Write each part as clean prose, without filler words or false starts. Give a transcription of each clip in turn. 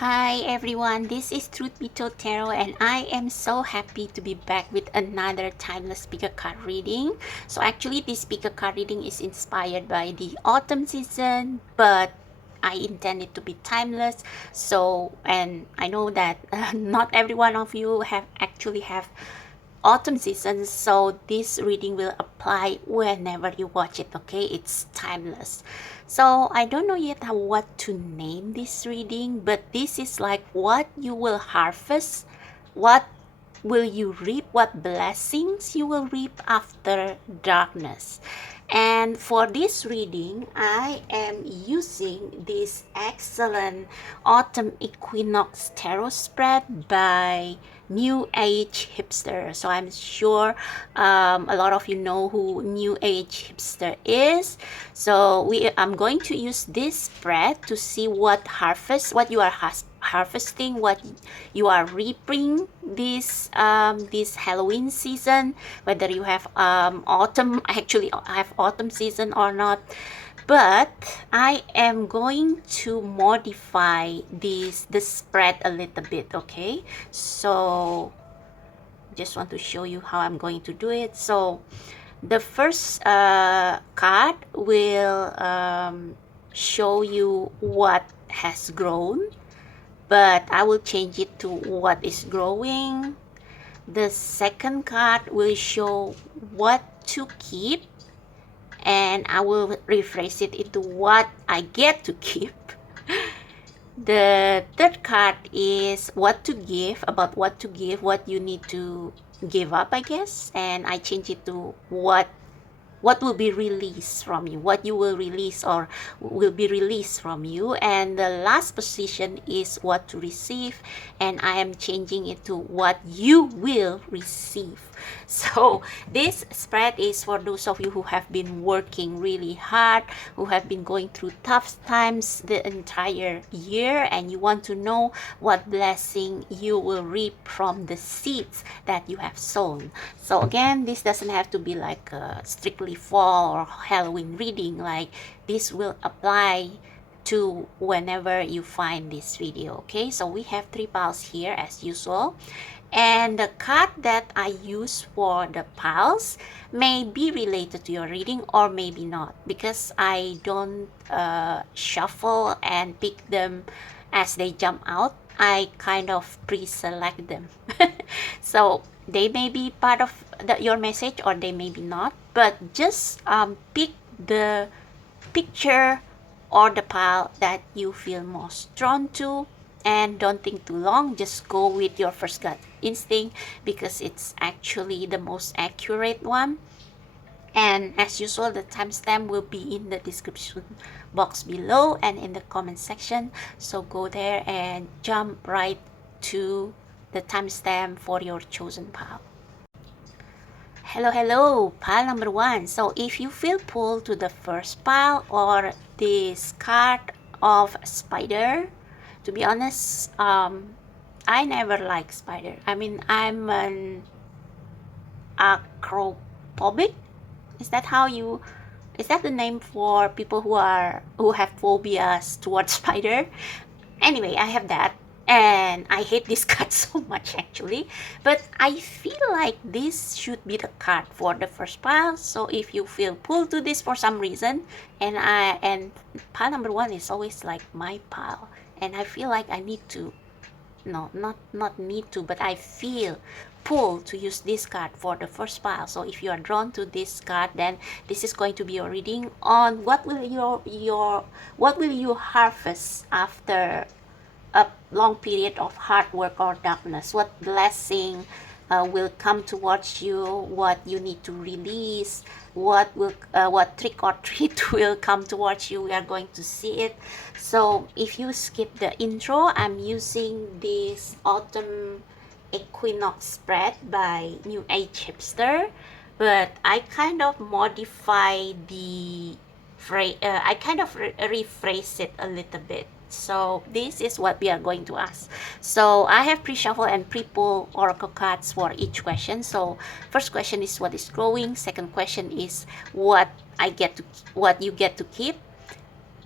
Hi everyone, this is Truth Be Told Tarot, and I am so happy to be back with another timeless pick a card reading. So actually this pick a card reading is inspired by the autumn season, but I intend it to be timeless. So, and I know that not every one of you have autumn season, so this reading will apply whenever you watch it. Okay, it's timeless. So I don't know yet what to name this reading, but this is like what you will harvest, what will you reap, what blessings you will reap after darkness. And for this reading, I am using this excellent autumn equinox tarot spread by New Age Hipster. So I'm sure a lot of you know who New Age Hipster is. So I'm going to use this spread to see what you are harvesting, what you are reaping this Halloween season, whether you have autumn season or not. But I am going to modify the spread a little bit. Okay, so just want to show you how I'm going to do it. So the first card will show you what has grown, but I will change it to what is growing. The second card will show what to keep, and I will rephrase it into what I get to keep. The third card is what to give, about what to give, what you need to give up, I guess, and I change it to what will be released from you, what you will release or will be released from you. And the last position is what to receive, and I am changing it to what you will receive. So this spread is for those of you who have been working really hard, who have been going through tough times the entire year, and you want to know what blessing you will reap from the seeds that you have sown. So again, this doesn't have to be like strictly fall or Halloween reading. Like, this will apply to whenever you find this video. Okay, so we have 3 piles here as usual, and the card that I use for the piles may be related to your reading or maybe not, because I don't shuffle and pick them as they jump out. I kind of pre-select them. So they may be part of your message or they may be not, but just pick the picture or the pile that you feel most drawn to, and don't think too long. Just go with your first gut instinct, because it's actually the most accurate one. And as usual, the timestamp will be in the description box below and in the comment section, so go there and jump right to the timestamp for your chosen pile. Hello, pile number 1. So if you feel pulled to the first pile or this card of spider, to be honest, I never like spider. I mean, I'm an acrophobic. Is that the name for people who have phobias towards spider? Anyway, I have that, and I hate this card so much actually. But I feel like this should be the card for the first pile. So if you feel pulled to this for some reason, and pile number 1 is always like my pile, and I feel like I need to, no, not need to, but I feel pulled to use this card for the first pile. So if you are drawn to this card, then this is going to be your reading on what will you harvest after a long period of hard work or darkness. What blessing will come towards you, what you need to release, what trick or treat will come towards you. We are going to see it. So if you skip the intro, I'm using this autumn equinox spread by New Age Hipster, but I kind of modify the phrase, I kind of rephrase it a little bit. So this is what we are going to ask. So I have pre-shuffle and pre-pull oracle cards for each question. So first question is what is growing. Second question is what you get to keep.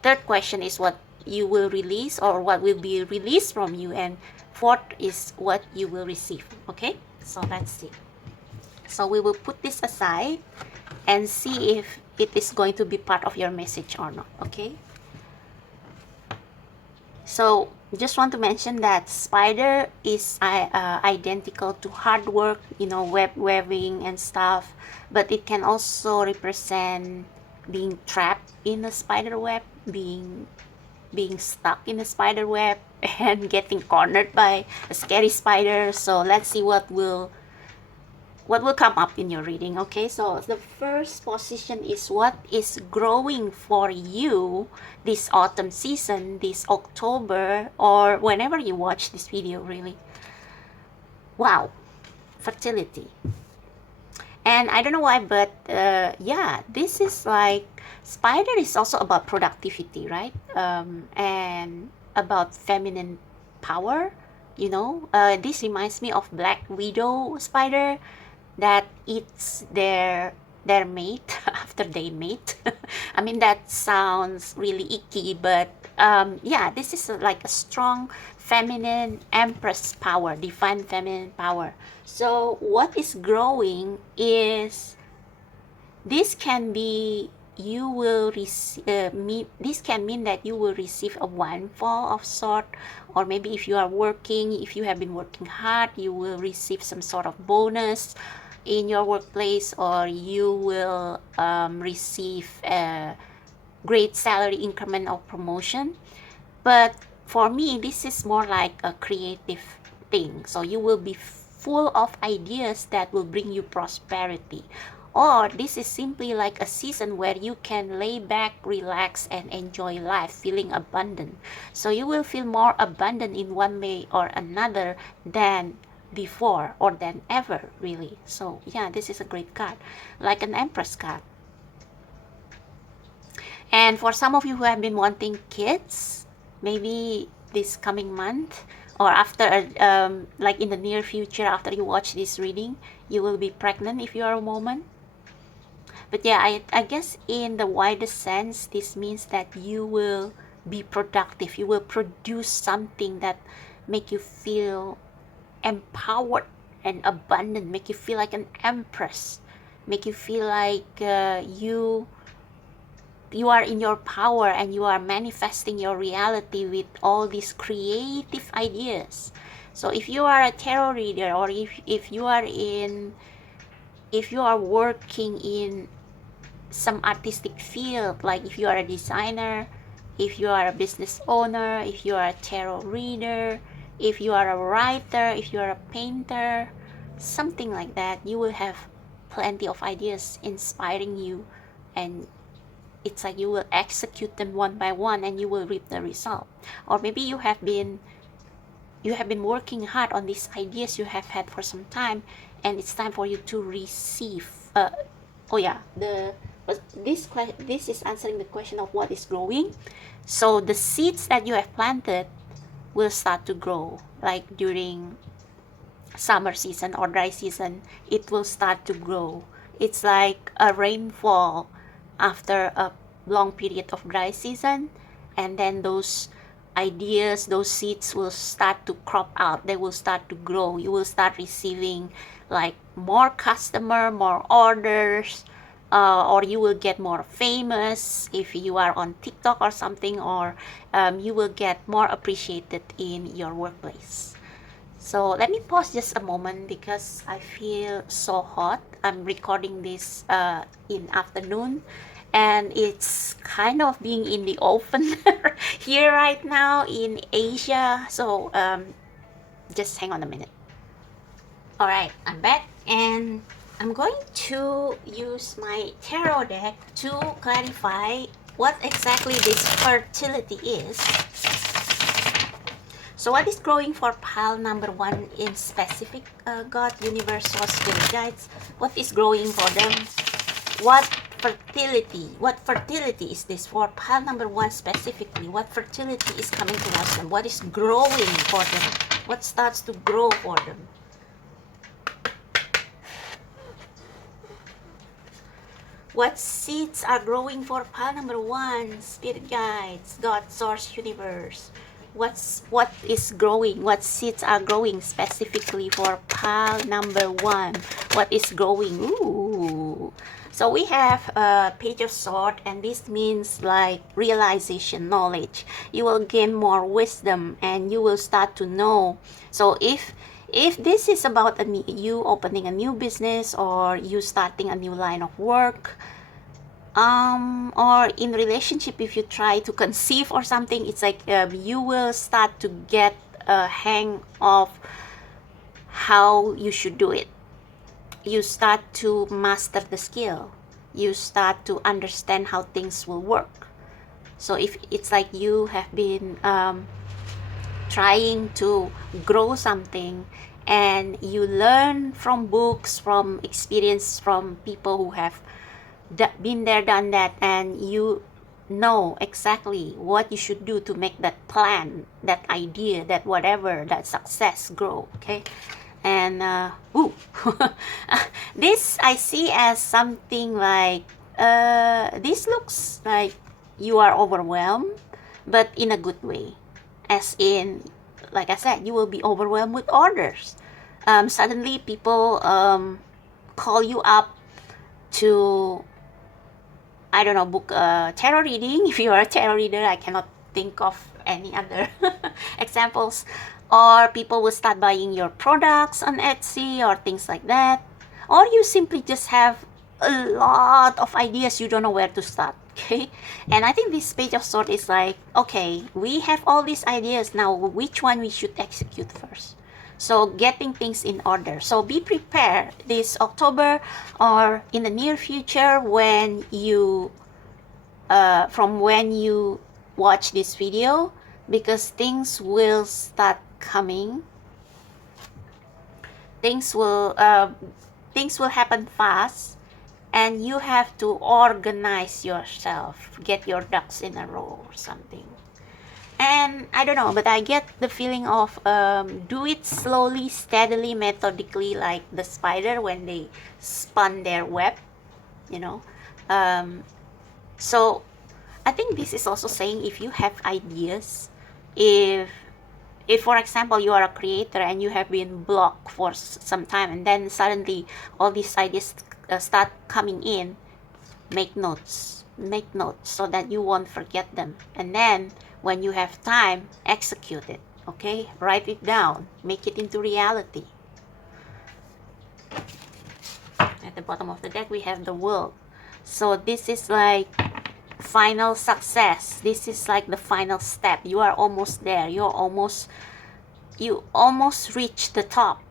Third question is what you will release or what will be released from you, and fourth is what you will receive. Okay, so let's see. So we will put this aside and see if it is going to be part of your message or not. Okay, so just want to mention that spider is identical to hard work, web weaving and stuff, but it can also represent being trapped in a spider web, being stuck in a spider web and getting cornered by a scary spider. So let's see what will come up in your reading. Okay, so the first position is what is growing for you this autumn season, this October, or whenever you watch this video, really. Wow, fertility. And I don't know why, but yeah, this is like, spider is also about productivity, right? And about feminine power. This reminds me of Black Widow spider that eats their mate after they mate. I mean, that sounds really icky, but yeah, this is like a strong feminine empress power, divine feminine power. So what is growing is, this can be, you will receive this can mean that you will receive a windfall of sort, or maybe if you are working, if you have been working hard, you will receive some sort of bonus in your workplace, or you will receive a great salary increment or promotion. But for me, this is more like a creative thing. So you will be full of ideas that will bring you prosperity. Or this is simply like a season where you can lay back, relax, and enjoy life, feeling abundant. So you will feel more abundant in one way or another than before, or than ever, really. So yeah, this is a great card, like an Empress card. And for some of you who have been wanting kids, maybe this coming month, or after like in the near future, after you watch this reading, you will be pregnant if you are a woman. But yeah, I guess in the widest sense, this means that you will be productive. You will produce something that make you feel empowered and abundant, make you feel like an empress, make you feel like you are in your power, and you are manifesting your reality with all these creative ideas. So if you are a tarot reader, or if you are working in some artistic field, like if you are a designer, if you are a business owner, if you are a tarot reader, if you are a writer, if you are a painter, something like that, you will have plenty of ideas inspiring you, and it's like you will execute them one by one, and you will reap the result. Or maybe you have been working hard on these ideas you have had for some time, and it's time for you to receive. Oh yeah, this is answering the question of what is growing. So the seeds that you have planted will start to grow, like during summer season or dry season, it will start to grow. It's like a rainfall after a long period of dry season, and then those ideas, those seeds will start to crop out, they will start to grow. You will start receiving like more customer, more orders, or you will get more famous if you are on TikTok or something, or you will get more appreciated in your workplace. So let me pause just a moment because I feel so hot. I'm recording this in afternoon, and it's kind of being in the open here right now in Asia. So just hang on a minute. All right, I'm back, and I'm going to use my tarot deck to clarify what exactly this fertility is. So what is growing for pile number 1 in specific, God, universe, source, spirit guides? What is growing for them? What fertility is this for pile number 1 specifically? What fertility is coming towards them? What is growing for them? What starts to grow for them? What seeds are growing for pile number 1? Spirit guides, God, source, universe. What is growing? What seeds are growing specifically for pile number 1? What is growing? Ooh. So we have a page of sword, and this means like realization, knowledge. You will gain more wisdom, and you will start to know. So if this is about you opening a new business, or you starting a new line of work, or in relationship, if you try to conceive or something, it's like you will start to get a hang of how you should do it. You start to master the skill. You start to understand how things will work. So if it's like you have been trying to grow something, and you learn from books, from experience, from people who have been there, done that, and you know exactly what you should do to make that plan, that idea, that whatever, that success grow. Okay. And this I see as something like this looks like you are overwhelmed, but in a good way. As in, like I said, you will be overwhelmed with orders. Suddenly people call you up to, I don't know, book a tarot reading. If you are a tarot reader, I cannot think of any other examples. Or people will start buying your products on Etsy or things like that. Or you simply just have a lot of ideas, you don't know where to start. Okay. And I think this page of swords is like, okay, we have all these ideas, now which one we should execute first. So getting things in order. So be prepared this October or in the near future, when you from when you watch this video, because things will start coming. Things will happen fast, and you have to organize yourself, get your ducks in a row or something. And I don't know, but I get the feeling of do it slowly, steadily, methodically, like the spider when they spun their web, you know. So I think this is also saying, if you have ideas, if for example you are a creator and you have been blocked for some time, and then suddenly all these ideas start coming in, make notes so that you won't forget them, and then when you have time, execute it. Okay, write it down, make it into reality. At the bottom of the deck we have the World. So this is like final success. This is like the final step. You are almost there. You almost reach the top,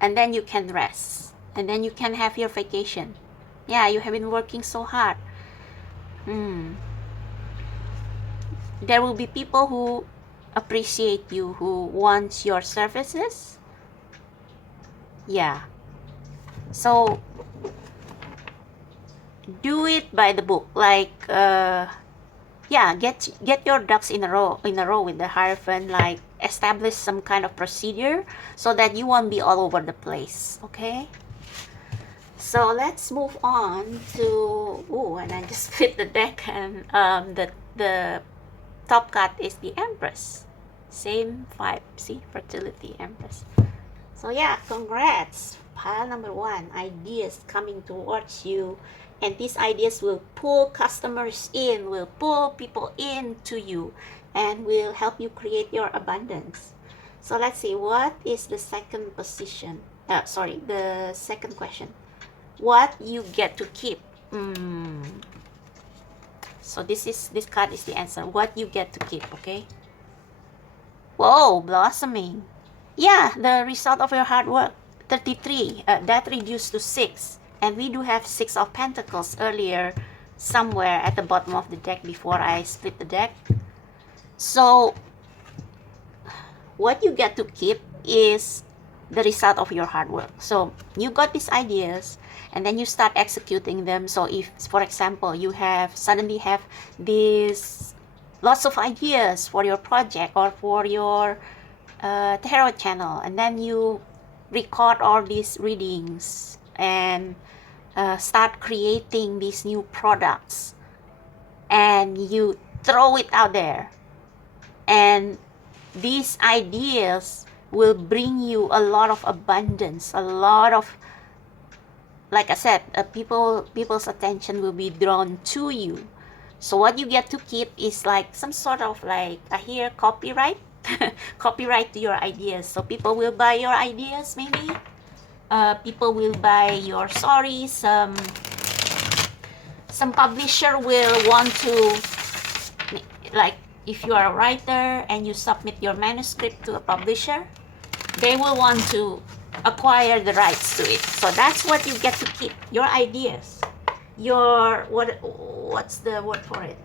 and then you can rest, and then you can have your vacation. Yeah, you have been working so hard. There will be people who appreciate you, who want your services. Yeah. So do it by the book, like yeah, get your ducks in a row with the Hierophant. Like establish some kind of procedure so that you won't be all over the place. Okay, so let's move on to, and I just split the deck, and the top card is the Empress. Same vibe. See, fertility, Empress. So yeah, congrats, pile number 1. Ideas coming towards you, and these ideas will pull customers in, will pull people into you, and will help you create your abundance. So let's see, what is the second position? The second question. What you get to keep? So this card is the answer. What you get to keep. Okay. Whoa, blossoming. Yeah, the result of your hard work. 33. That reduced to 6. And we do have 6 of Pentacles earlier, somewhere at the bottom of the deck before I split the deck. So what you get to keep is the result of your hard work. So you got these ideas, and then you start executing them. So if, for example, you suddenly have these lots of ideas for your project or for your tarot channel, and then you record all these readings, and start creating these new products, and you throw it out there, and these ideas will bring you a lot of abundance, a lot of, like I said, people's attention will be drawn to you. So what you get to keep is like some sort of like I hear copyright, copyright to your ideas. So people will buy your ideas, maybe. People will buy your stories. Some publisher will want to, like, if you are a writer and you submit your manuscript to a publisher, they will want to acquire the rights to it. So that's what you get to keep, your ideas, your what's the word for it,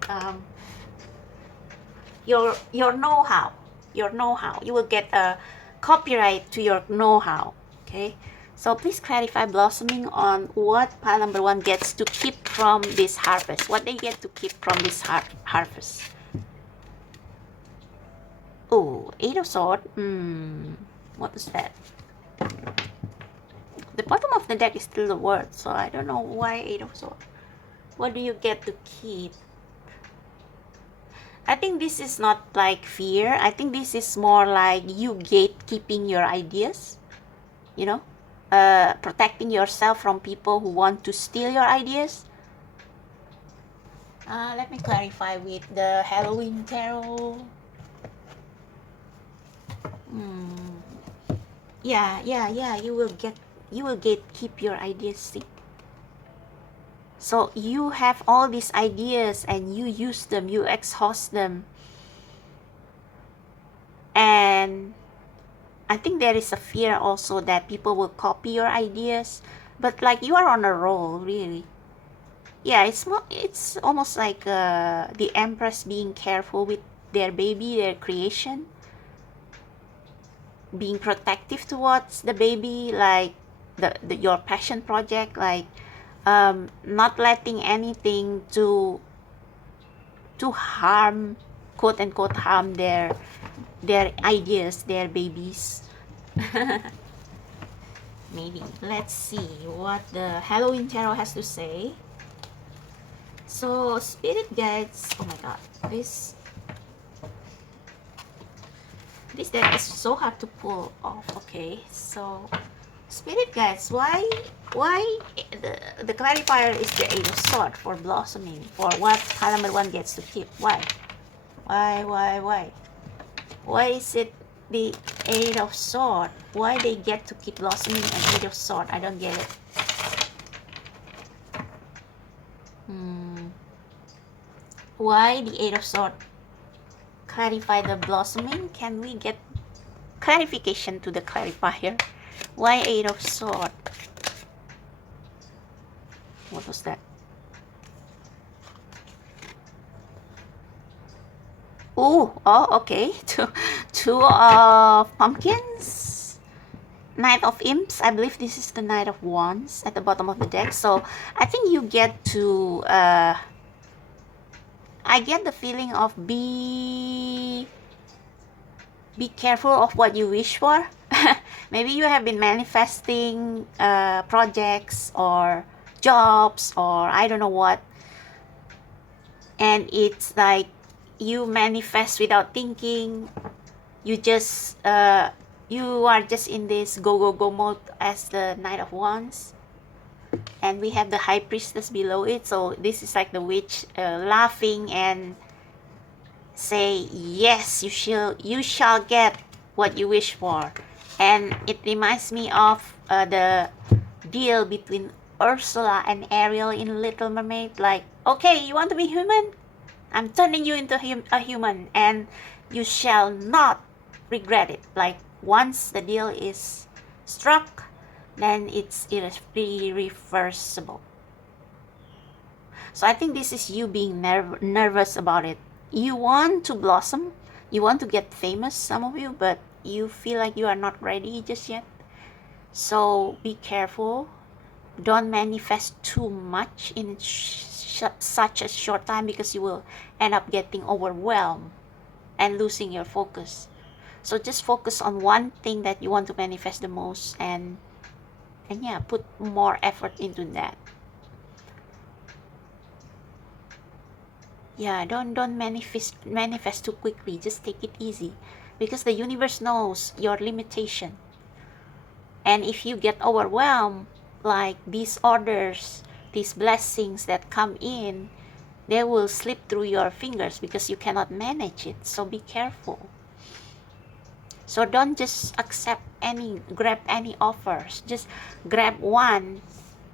your know-how, you will get a copyright to your know-how. Okay, so please clarify blossoming on what pile number 1 gets to keep from this harvest, what they get to keep from this harvest. Oh, 8 of Swords. What is that? The bottom of the deck is still the word, so I don't know why 8 of Swords. What do you get to keep? I think this is not like fear. I think this is more like you gatekeeping your ideas, you know, protecting yourself from people who want to steal your ideas. Let me clarify with the Halloween Tarot. Yeah, you will gatekeep your ideas, see? So you have all these ideas and you use them, you exhaust them. And I think there is a fear also that people will copy your ideas, but like you are on a roll, really. Yeah, it's almost like the Empress being careful with their baby, their creation, being protective towards the baby, like your passion project, like not letting anything to harm, quote unquote, harm their ideas, their babies. Maybe. Let's see what the Halloween Tarot has to say. So spirit guides, oh my god, this deck is so hard to pull off. Okay, so spirit guides, why the clarifier is the 8 of Swords for blossoming, for what pile number 1 gets to keep. Why is it the 8 of Swords? Why they get to keep blossoming and 8 of Swords? I don't get it. Why the 8 of Swords? Clarify the blossoming. Can we get clarification to the clarifier? Why 8 of Swords? What was that? Oh, okay. Two of Pumpkins. Knight of Imps. I believe this is the Knight of Wands at the bottom of the deck. So I think you get to I get the feeling of be careful of what you wish for. Maybe you have been manifesting projects or jobs or I don't know what, and it's like you manifest without thinking. You just you are just in this go mode as the Knight of Wands, and we have the High Priestess below it. So this is like the witch laughing and say, yes, you shall get what you wish for. And it reminds me of the deal between Ursula and Ariel in Little Mermaid. Like, okay, you want to be human? I'm turning you into a human, and you shall not regret it. Like, once the deal is struck, then it's irreversible. So I think this is you being nervous about it. You want to blossom, you want to get famous, some of you, but you feel like you are not ready just yet. So be careful. Don't manifest too much in such a short time, because you will end up getting overwhelmed and losing your focus. So just focus on one thing that you want to manifest the most, and yeah, put more effort into that. Yeah, don't manifest too quickly. Just take it easy, because the universe knows your limitation. And if you get overwhelmed, like these orders, these blessings that come in, they will slip through your fingers because you cannot manage it. So be careful. So don't just grab any offers. Just grab one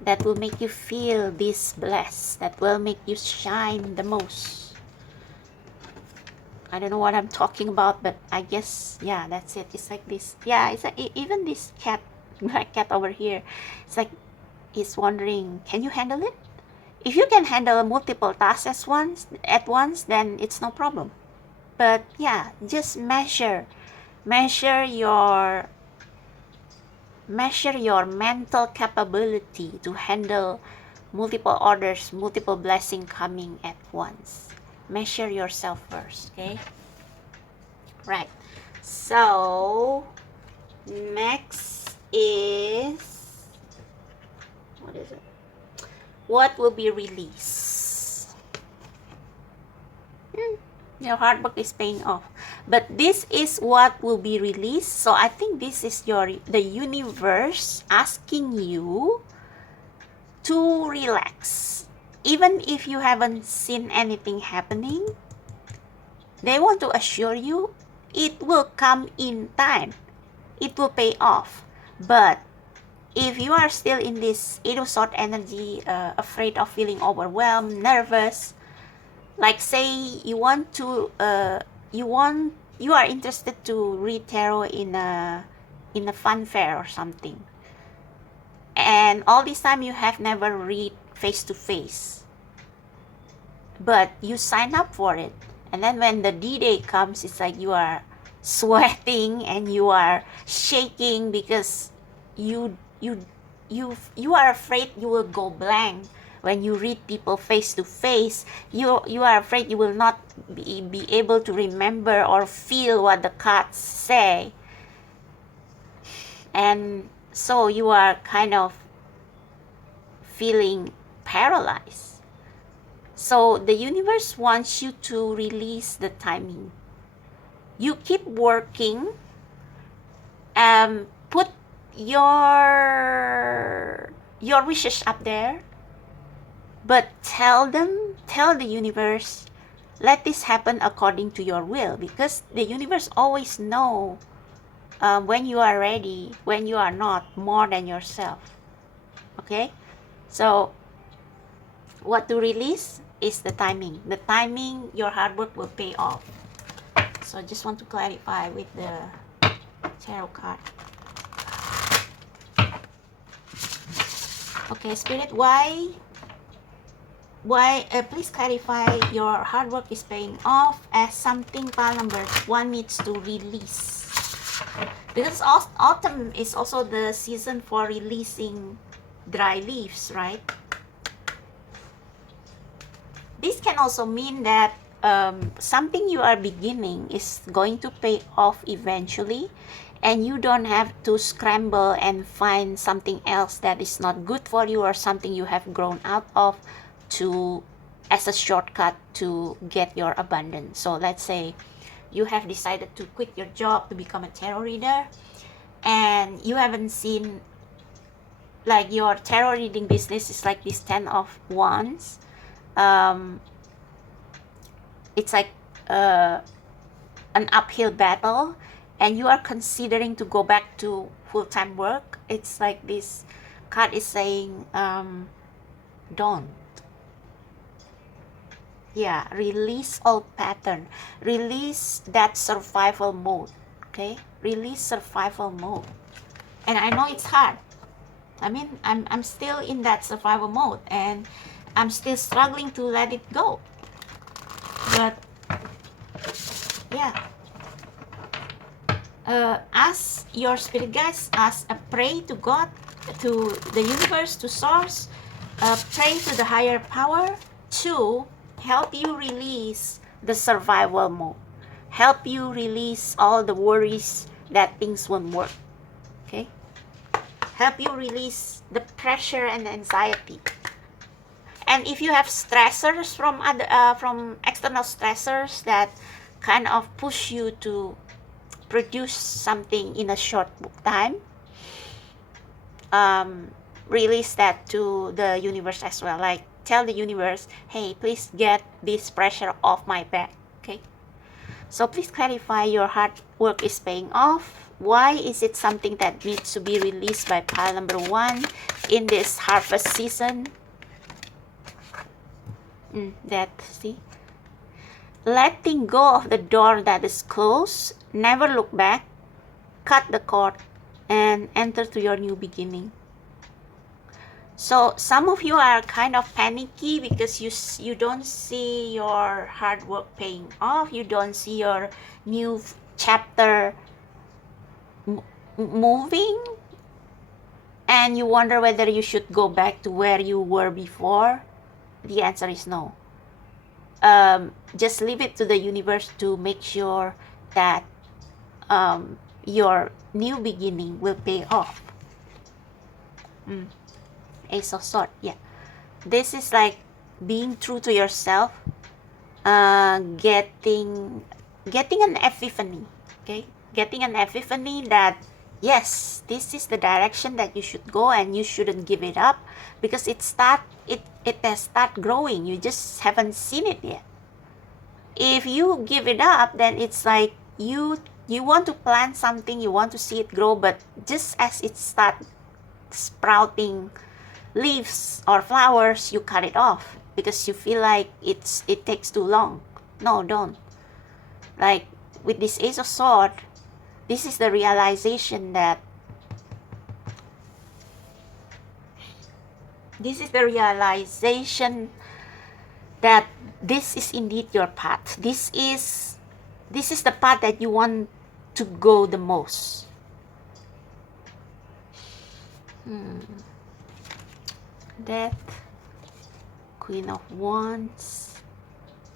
that will make you feel this blessed, that will make you shine the most. I don't know what I'm talking about, but I guess, yeah, that's it. It's like this. Yeah, it's like, even this cat, black cat over here, it's like, it's wondering, can you handle it? If you can handle multiple tasks at once, then it's no problem. But yeah, just measure your mental capability to handle multiple orders, multiple blessings coming at once. Measure yourself first, okay? Right. So next is, what is it? What will be released? Your hard work is paying off, but this is what will be released. So I think this is the universe asking you to relax. Even if you haven't seen anything happening, they want to assure you it will come in time. It will pay off. But if you are still in this sort energy, afraid of feeling overwhelmed, nervous, like say you are interested to read tarot in a fun fair or something, and all this time you have never read face to face, but you sign up for it, and then when the D-Day comes, it's like you are sweating and you are shaking because you are afraid you will go blank. When you read people face to face, you are afraid you will not be able to remember or feel what the cards say, and so you are kind of feeling paralyzed. So the universe wants you to release the timing. You keep working, put your wishes up there, but tell the universe, let this happen according to your will, because the universe always know when you are ready, when you are not, more than yourself. Okay, so what to release is the timing. The timing, your hard work will pay off. So I just want to clarify with the tarot card. Okay, Spirit, why please clarify your hard work is paying off as something pile number one needs to release. Because autumn is also the season for releasing dry leaves, right? This can also mean that something you are beginning is going to pay off eventually, and you don't have to scramble and find something else that is not good for you or something you have grown out of as a shortcut to get your abundance. So let's say you have decided to quit your job to become a tarot reader, and you haven't seen, like, your tarot reading business is like this 10 of Wands. It's like an uphill battle, and you are considering to go back to full-time work. It's like this card is saying, don't. Yeah, release old pattern, release that survival mode. Okay, release survival mode. And I know it's hard. I mean, I'm still in that survival mode, and I'm still struggling to let it go. But yeah, ask your spirit guides, pray to God, to the universe, to source, pray to the higher power to help you release the survival mode, help you release all the worries that things won't work. Okay, help you release the pressure and the anxiety. And if you have stressors from from external stressors that kind of push you to produce something in a short time, release that to the universe as well. Like tell the universe, hey, please get this pressure off my back. Okay, so please clarify your hard work is paying off. Why is it something that needs to be released by pile number 1 in this harvest season? See, letting go of the door that is closed, never look back, cut the cord, and enter to your new beginning. So some of you are kind of panicky because you don't see your hard work paying off. You don't see your new chapter moving, and you wonder whether you should go back to where you were before. The answer is no. Just leave it to the universe to make sure that your new beginning will pay off. Ace of Swords, yeah. This is like being true to yourself, getting an epiphany, okay? Getting an epiphany that yes, this is the direction that you should go, and you shouldn't give it up because it has start growing. You just haven't seen it yet. If you give it up, then it's like you want to plant something, you want to see it grow, but just as it start sprouting leaves or flowers, you cut it off because you feel like it takes too long. No, don't. Like with this Ace of Swords, this is the realization that this is indeed your path. This is the path that you want to go the most. Death, Queen of Wands.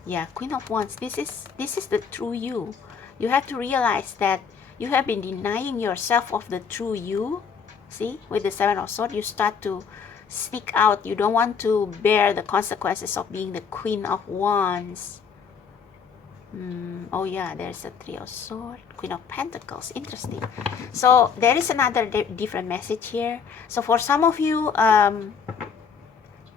Yeah, Queen of Wands. This is the true you. You have to realize that you have been denying yourself of the true you. See, with the Seven of Swords, you start to sneak out. You don't want to bear the consequences of being the Queen of Wands. Oh yeah, there's a Three of Swords, Queen of Pentacles. Interesting. So there is another different message here. So for some of you,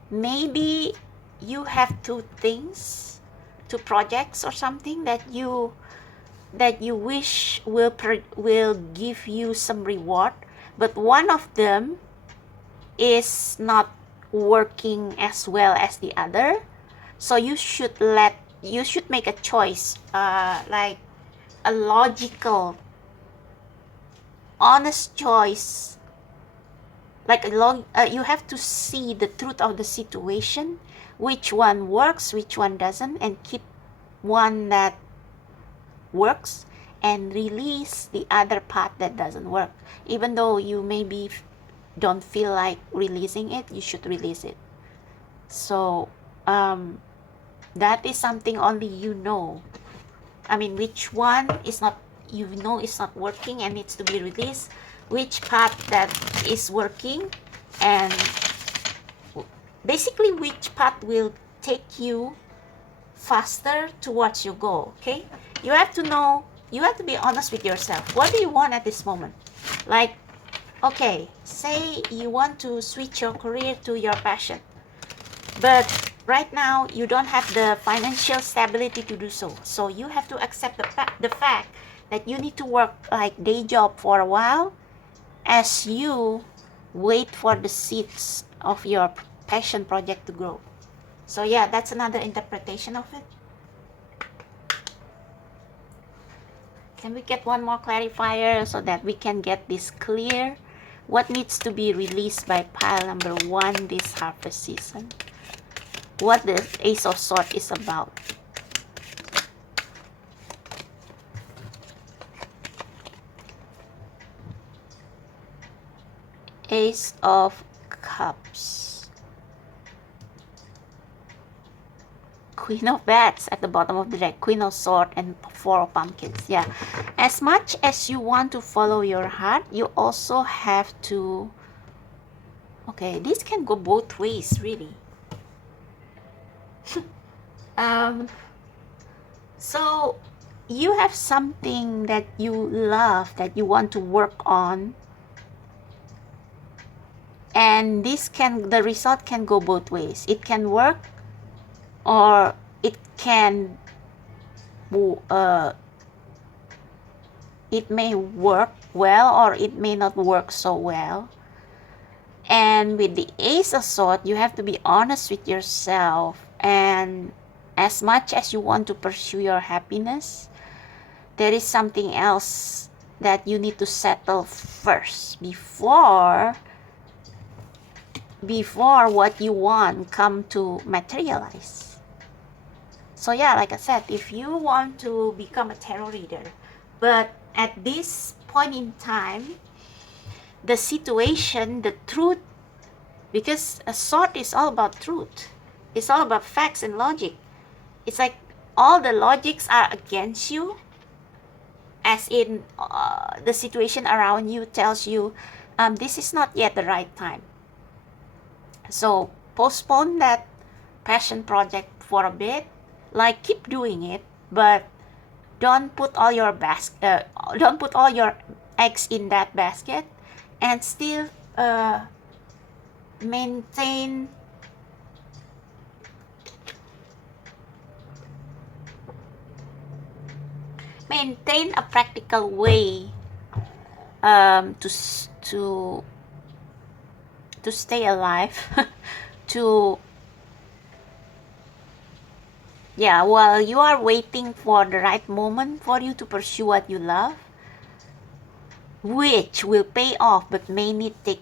maybe you have 2 things, 2 projects or something that you wish will give you some reward, but one of them is not working as well as the other. So you should make a choice, like a logical, honest choice. Like you have to see the truth of the situation, which one works, which one doesn't, and keep one that works and release the other part that doesn't work. Even though you maybe don't feel like releasing it, you should release it. So that is something only you know. I mean, which one is not, it's not working and needs to be released, which part that is working, and basically which part will take you faster towards your goal. Okay, you have to know, you have to be honest with yourself. What do you want at this moment? Like, okay, say you want to switch your career to your passion, but right now you don't have the financial stability to do so. So you have to accept the fact that you need to work like day job for a while as you wait for the seeds of your passion project to grow. So yeah, that's another interpretation of it. Can we get one more clarifier so that we can get this clear? What needs to be released by pile number 1 this harvest season? What the Ace of Swords is about? Ace of Cups, Queen of Bats at the bottom of the deck, Queen of Swords, and 4 of Pumpkins. Yeah, as much as you want to follow your heart, you also have to, okay, this can go both ways really. um, so you have something that you love that you want to work on, and the result can go both ways. It can work, or it can uh, it may work well, or it may not work so well. And with the Ace of Swords, you have to be honest with yourself, and as much as you want to pursue your happiness, there is something else that you need to settle first before what you want come to materialize. So yeah, like I said, if you want to become a tarot reader, but at this point in time, the situation, the truth, because a sword is all about truth. It's all about facts and logic. It's like all the logics are against you, as in the situation around you tells you this is not yet the right time. So postpone that passion project for a bit. Like, keep doing it, but don't put all your eggs in that basket, and still maintain a practical way to stay alive. To Yeah, while you are waiting for the right moment for you to pursue what you love, which will pay off but may take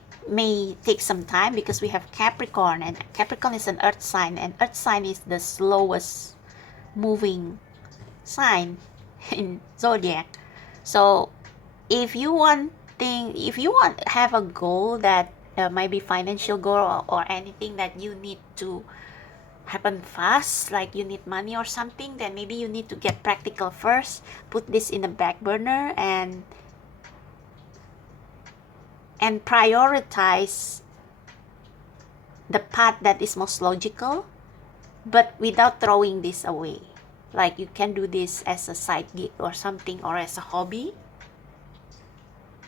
some time, because we have Capricorn, and Capricorn is an earth sign, and earth sign is the slowest moving sign in zodiac. So if you want have a goal that might be financial goal, or anything that you need to happen fast, like you need money or something, then maybe you need to get practical first, put this in the back burner, and prioritize the path that is most logical, but without throwing this away. Like, you can do this as a side gig or something, or as a hobby,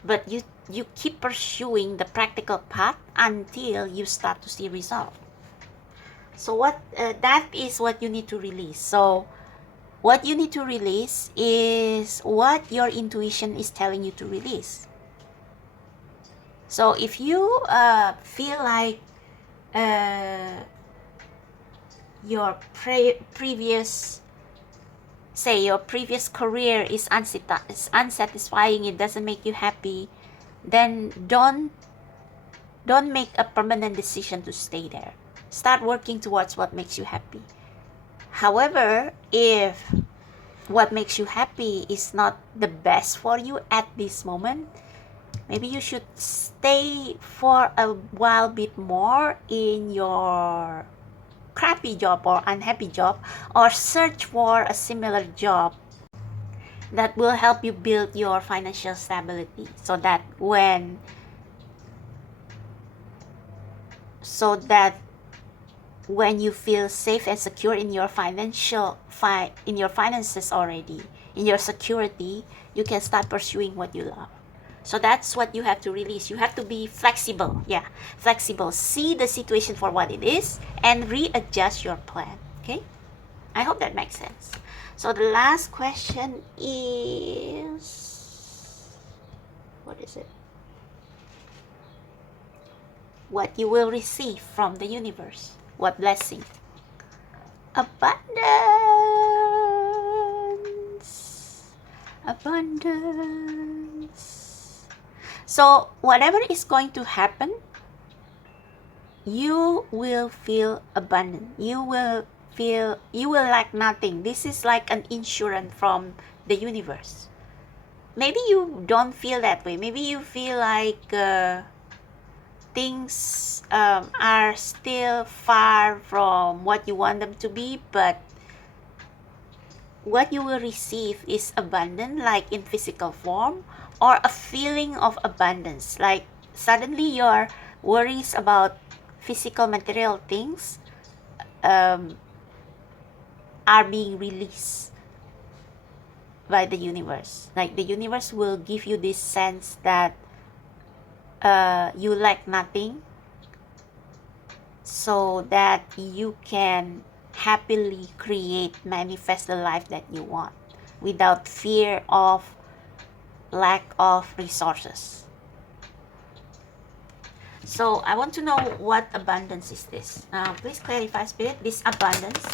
but you keep pursuing the practical path until you start to see results. So that is what you need to release. So what you need to release is what your intuition is telling you to release. So if you feel like your previous career is unsatisfying, it doesn't make you happy, then don't make a permanent decision to stay there. Start working towards what makes you happy. However, if what makes you happy is not the best for you at this moment, maybe you should stay for a while bit more in your crappy job or unhappy job, or search for a similar job that will help you build your financial stability, so that when you feel safe and secure in your finances already, in your security, you can start pursuing what you love. So that's what you have to release. You have to be flexible. Yeah, flexible. See the situation for what it is and readjust your plan. Okay? I hope that makes sense. So the last question is, what is it? What you will receive from the universe. What blessing? Abundance. So whatever is going to happen, you will feel abundant. You will lack nothing. This is like an insurance from the universe. Maybe you don't feel that way. Maybe you feel like things are still far from what you want them to be, but what you will receive is abundant, like in physical form, or a feeling of abundance, like suddenly your worries about physical material things are being released by the universe. Like the universe will give you this sense that you lack nothing, so that you can happily create, manifest the life that you want without fear of lack of resources. So I want to know, what abundance is this? Please clarify, Spirit. This abundance,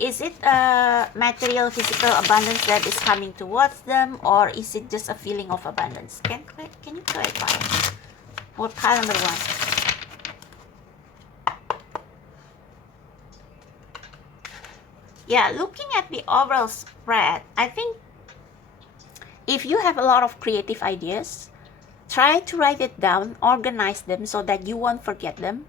is it a material, physical abundance that is coming towards them, or is it just a feeling of abundance? Can you clarify? For pile number 1. Yeah, looking at the overall spread, I think if you have a lot of creative ideas, try to write it down, organize them so that you won't forget them.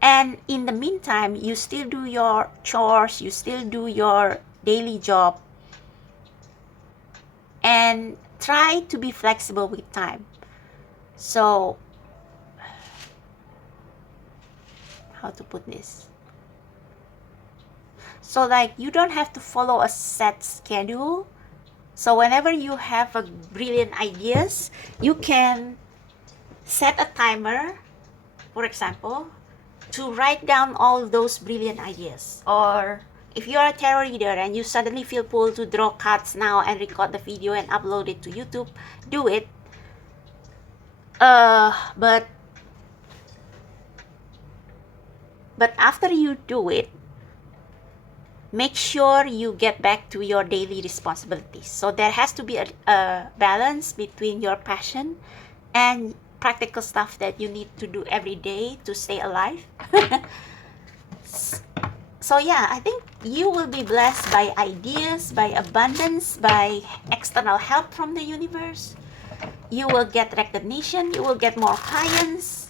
And in the meantime, you still do your chores, you still do your daily job, and try to be flexible with time. So, how to put this? So like, you don't have to follow a set schedule. So whenever you have a brilliant ideas, you can set a timer, for example, to write down all those brilliant ideas. Or if you are a tarot reader and you suddenly feel pulled to draw cards now and record the video and upload it to YouTube, do it. But after you do it, make sure you get back to your daily responsibilities. So there has to be a balance between your passion and practical stuff that you need to do every day to stay alive. So yeah, I think you will be blessed by ideas, by abundance, by external help from the universe. You will get recognition, you will get more clients.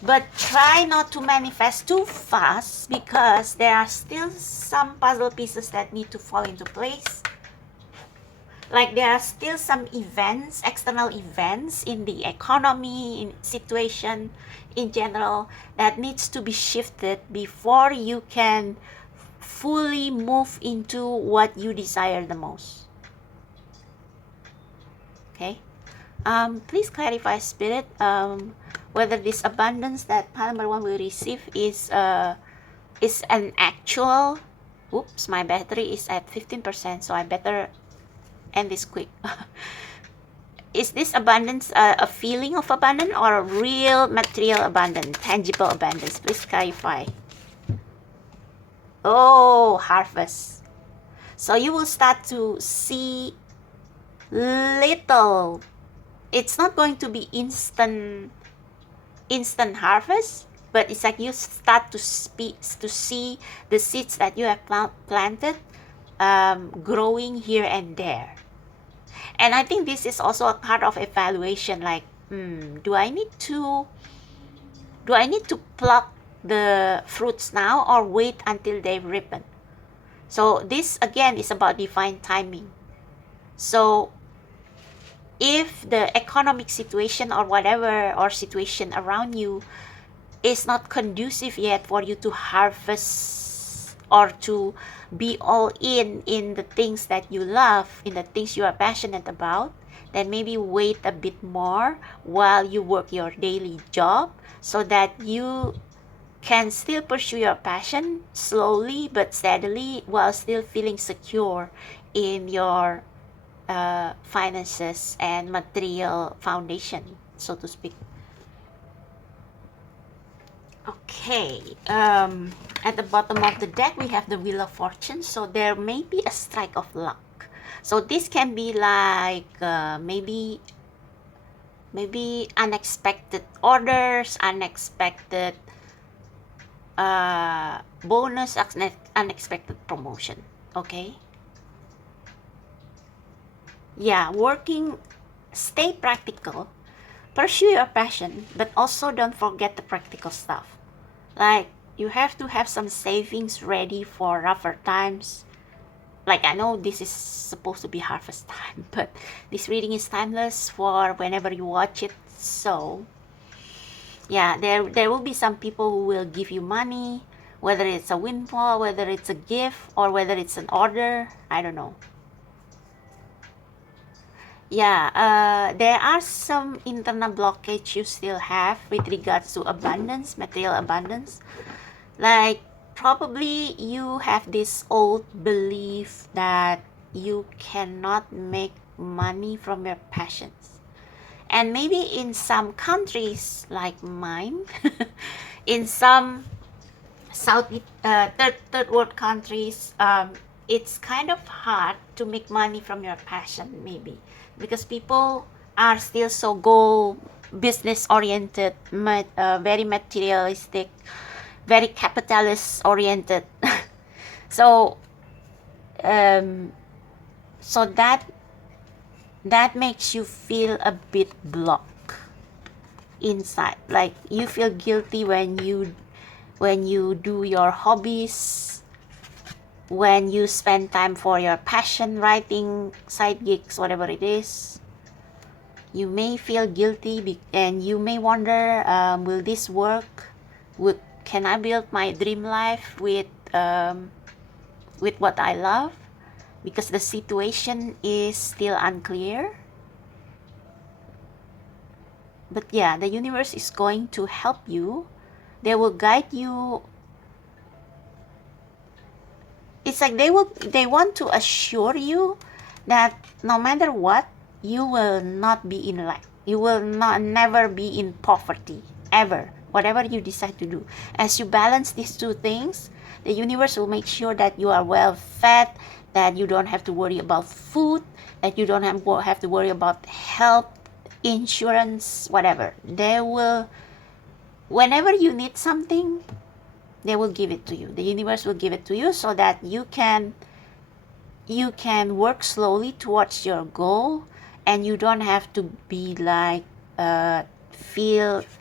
But try not to manifest too fast, because there are still some puzzle pieces that need to fall into place. Like there are still some events, external events in the economy, in situation in general, that needs to be shifted before you can fully move into what you desire the most. Okay? Please clarify, Spirit, whether this abundance that pile number 1 will receive is an actual. Oops, my battery is at 15%, so I better end this quick. Is this abundance a feeling of abundance, or a real material abundance, tangible abundance? Please clarify. Oh, harvest. So you will start to see little. It's not going to be instant harvest, but it's like you start to see the seeds that you have planted growing here and there. And I think this is also a part of evaluation, like, do I need to pluck the fruits now, or wait until they ripen? So this again is about divine timing. So if the economic situation or whatever, or situation around you is not conducive yet for you to harvest or to be all in the things that you love, in the things you are passionate about, then maybe wait a bit more while you work your daily job, so that you can still pursue your passion slowly but steadily, while still feeling secure in your finances and material foundation, so to speak. Okay, at the bottom of the deck we have the Wheel of Fortune, so there may be a strike of luck. So this can be like maybe unexpected orders, unexpected bonus, unexpected promotion. Okay, yeah, stay practical, pursue your passion, but also don't forget the practical stuff. Like, you have to have some savings ready for rougher times. Like, I know this is supposed to be harvest time, but this reading is timeless for whenever you watch it. So yeah, there will be some people who will give you money, whether it's a windfall, whether it's a gift, or whether it's an order. I don't know. Yeah, there are some internal blockage you still have with regards to abundance, material abundance. Like probably you have this old belief that you cannot make money from your passions. And maybe in some countries like mine, in some third world countries, it's kind of hard to make money from your passion, maybe because people are still so goal business oriented, very materialistic, very capitalist oriented. so um, so that makes you feel a bit blocked inside, like you feel guilty when you do your hobbies, when you spend time for your passion, writing, side gigs, whatever it is. You may feel guilty and you may wonder, will this work? Can I build my dream life with what I love? Because the situation is still unclear. But yeah, the universe is going to help you. They will guide you. It's like they want to assure you that no matter what, you will not be in lack. You will never be in poverty ever. Whatever you decide to do, as you balance these two things, the universe will make sure that you are well fed, that you don't have to worry about food, that you don't have to worry about health, insurance, whatever. They will, whenever you need something, they will give it to you. The universe will give it to you so that you can work slowly towards your goal, and you don't have to be like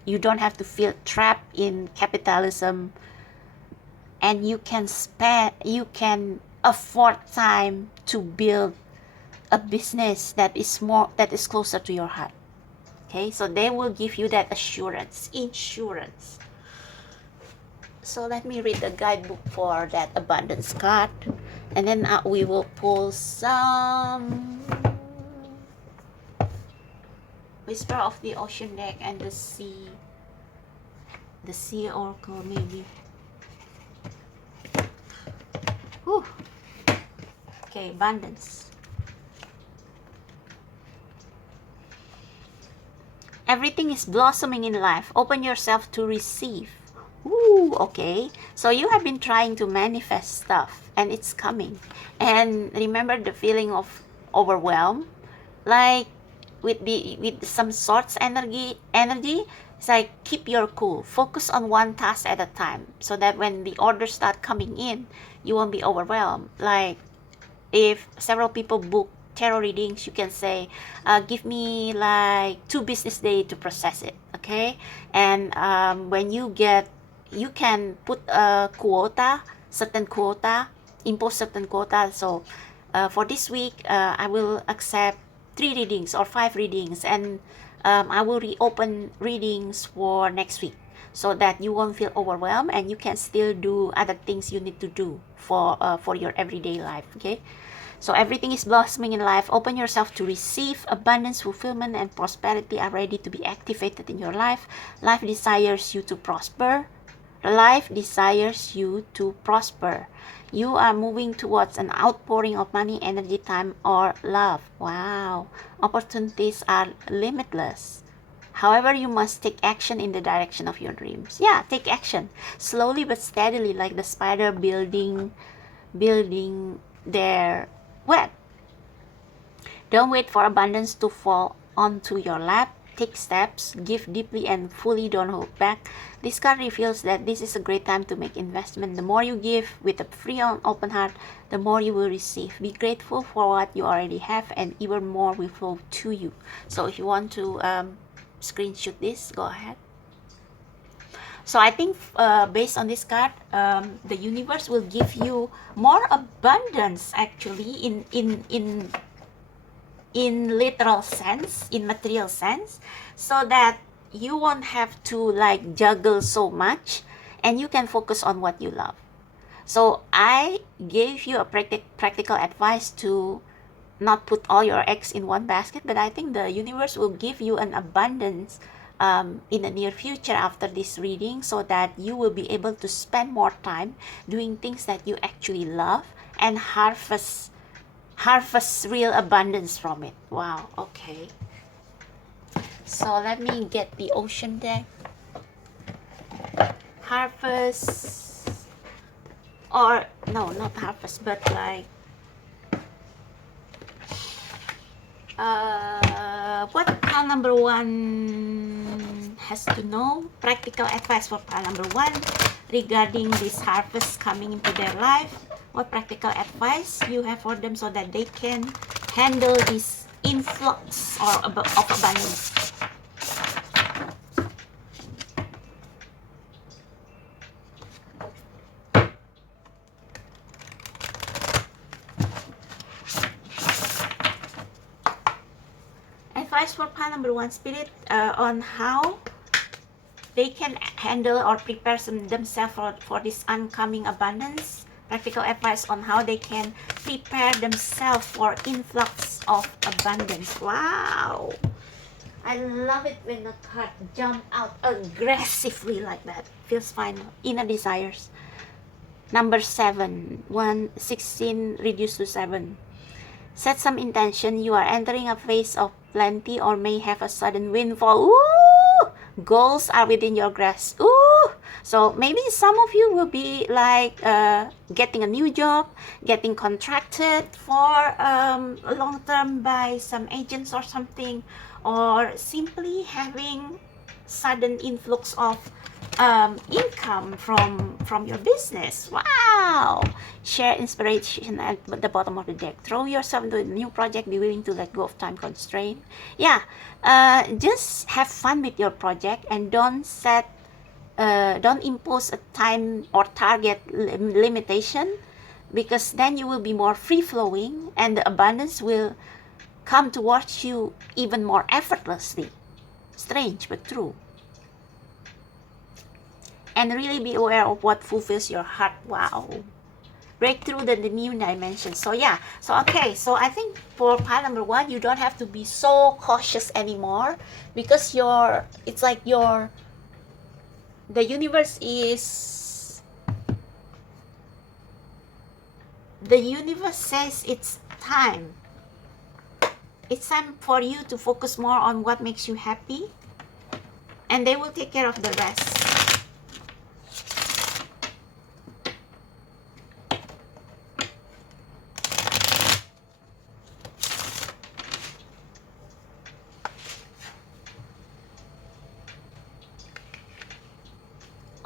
you don't have to feel trapped in capitalism, and you can afford time to build a business that is closer to your heart. Okay, so they will give you that insurance. So let me read the guidebook for that abundance card, and then we will pull some Whisper of the Ocean deck and the Sea Oracle, maybe. Whew. Okay, abundance. Everything is blossoming in life. Open yourself to receive. Ooh, okay. So you have been trying to manifest stuff, and it's coming. And remember the feeling of overwhelm, like with some sorts energy. It's like keep your cool. Focus on one task at a time, so that when the orders start coming in, you won't be overwhelmed. Like if several people book tarot readings, you can say, give me like 2 business days to process it. Okay, and when you can put a quota, impose certain quota. So for this week, I will accept 3 readings or 5 readings, and I will reopen readings for next week, so that you won't feel overwhelmed and you can still do other things you need to do for your everyday life. Okay, so everything is blossoming in life. Open yourself to receive. Abundance, fulfillment, and prosperity are ready to be activated in your life. Life desires you to prosper. Life desires you to prosper. You are moving towards an outpouring of money, energy, time, or love. Wow. Opportunities are limitless. However, you must take action in the direction of your dreams. Yeah, take action. Slowly but steadily, like the spider building their web. Don't wait for abundance to fall onto your lap. Take steps, give deeply and fully, don't hold back. This card reveals that this is a great time to make investment. The more you give with a free and open heart, the more you will receive. Be grateful for what you already have, and even more will flow to you. So if you want to screenshot this, go ahead. So I think based on this card, the universe will give you more abundance, actually, in literal sense, in material sense, so that you won't have to like juggle so much, and you can focus on what you love. So I gave you a practical advice to not put all your eggs in one basket, but I think the universe will give you an abundance in the near future after this reading, so that you will be able to spend more time doing things that you actually love and harvest real abundance from it. Wow. Okay, so let me get the ocean deck. Harvest, or no, not harvest, but like what pile number one has to know. Practical advice for pile number one regarding this harvest coming into their life. What practical advice you have for them so that they can handle this influx or of abundance? Advice for pile number one, Spirit, on how they can handle or prepare themselves for this oncoming abundance. Practical advice on how they can prepare themselves for influx of abundance. Wow, I love it when the card jump out aggressively like that. Feels fine. Inner desires. Number 7, 116 reduced to 7. Set some intention. You are entering a phase of plenty or may have a sudden windfall. Ooh! Goals are within your grasp. Ooh! So maybe some of you will be like getting a new job, getting contracted for long term by some agents or something, or simply having sudden influx of income from your business. Wow. Share inspiration at the bottom of the deck. Throw yourself into a new project. Be willing to let go of time constraint. Yeah, just have fun with your project and don't impose a time or target limitation, because then you will be more free flowing and the abundance will come towards you even more effortlessly. Strange but true. And really be aware of what fulfills your heart. Wow. Break through the new dimension. So yeah, so okay, so I think for pile number one, you don't have to be so cautious anymore, because it's like the universe says it's time. It's time for you to focus more on what makes you happy, and they will take care of the rest.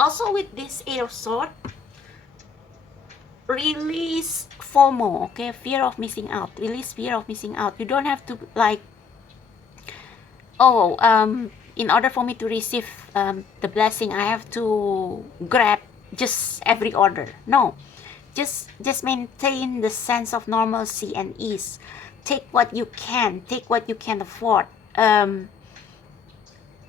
Also with this 8 of Swords, release FOMO, okay? Fear of missing out. Release fear of missing out. You don't have to like, oh, in order for me to receive the blessing, I have to grab just every order. No, just maintain the sense of normalcy and ease. Take what you can. Take what you can afford. The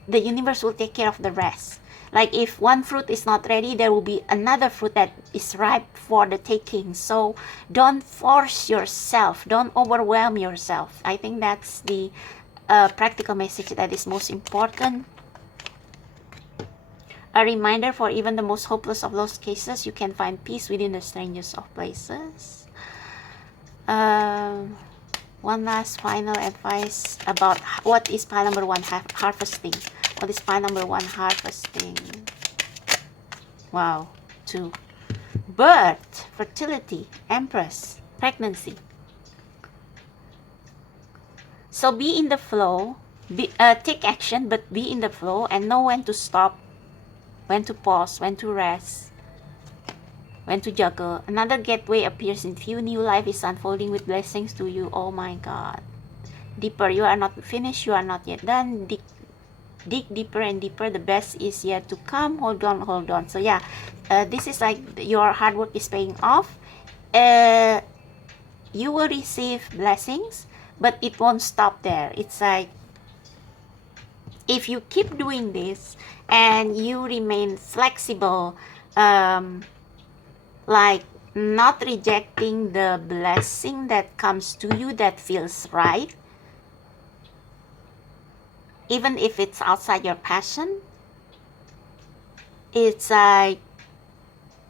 universe will take care of the rest. Like if one fruit is not ready, there will be another fruit that is ripe for the taking. So don't force yourself. Don't overwhelm yourself. I think that's the practical message that is most important. A reminder, for even the most hopeless of those cases, you can find peace within the strangest of places. One last final advice about what is pile number one harvesting. What is pile number one harvesting? Wow. 2. Birth, fertility, Empress, pregnancy. So be in the flow. Take action, but be in the flow and know when to stop, when to pause, when to rest, when to juggle. Another gateway appears in view. New life is unfolding with blessings to you. Oh my God. Deeper. You are not finished. You are not yet done. Dig deeper and deeper. The best is yet to come. Hold on, hold on. So yeah, this is like your hard work is paying off. You will receive blessings, but it won't stop there. It's like if you keep doing this and you remain flexible, um, like not rejecting the blessing that comes to you that feels right, even if it's outside your passion, it's like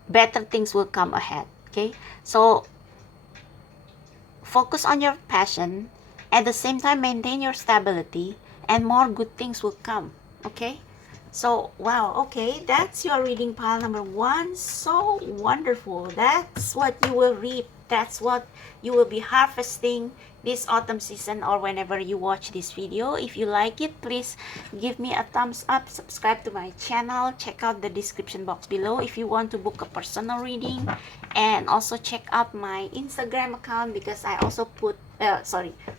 better things will come ahead. Okay, so focus on your passion, at the same time maintain your stability, and more good things will come. Okay, so wow, okay, that's your reading pile number one. So wonderful. That's what you will reap, that's what you will be harvesting this autumn season, or whenever you watch this video. If you like it, please give me a thumbs up, subscribe to my channel, check out the description box below if you want to book a personal reading, and also check out my Instagram account, because I also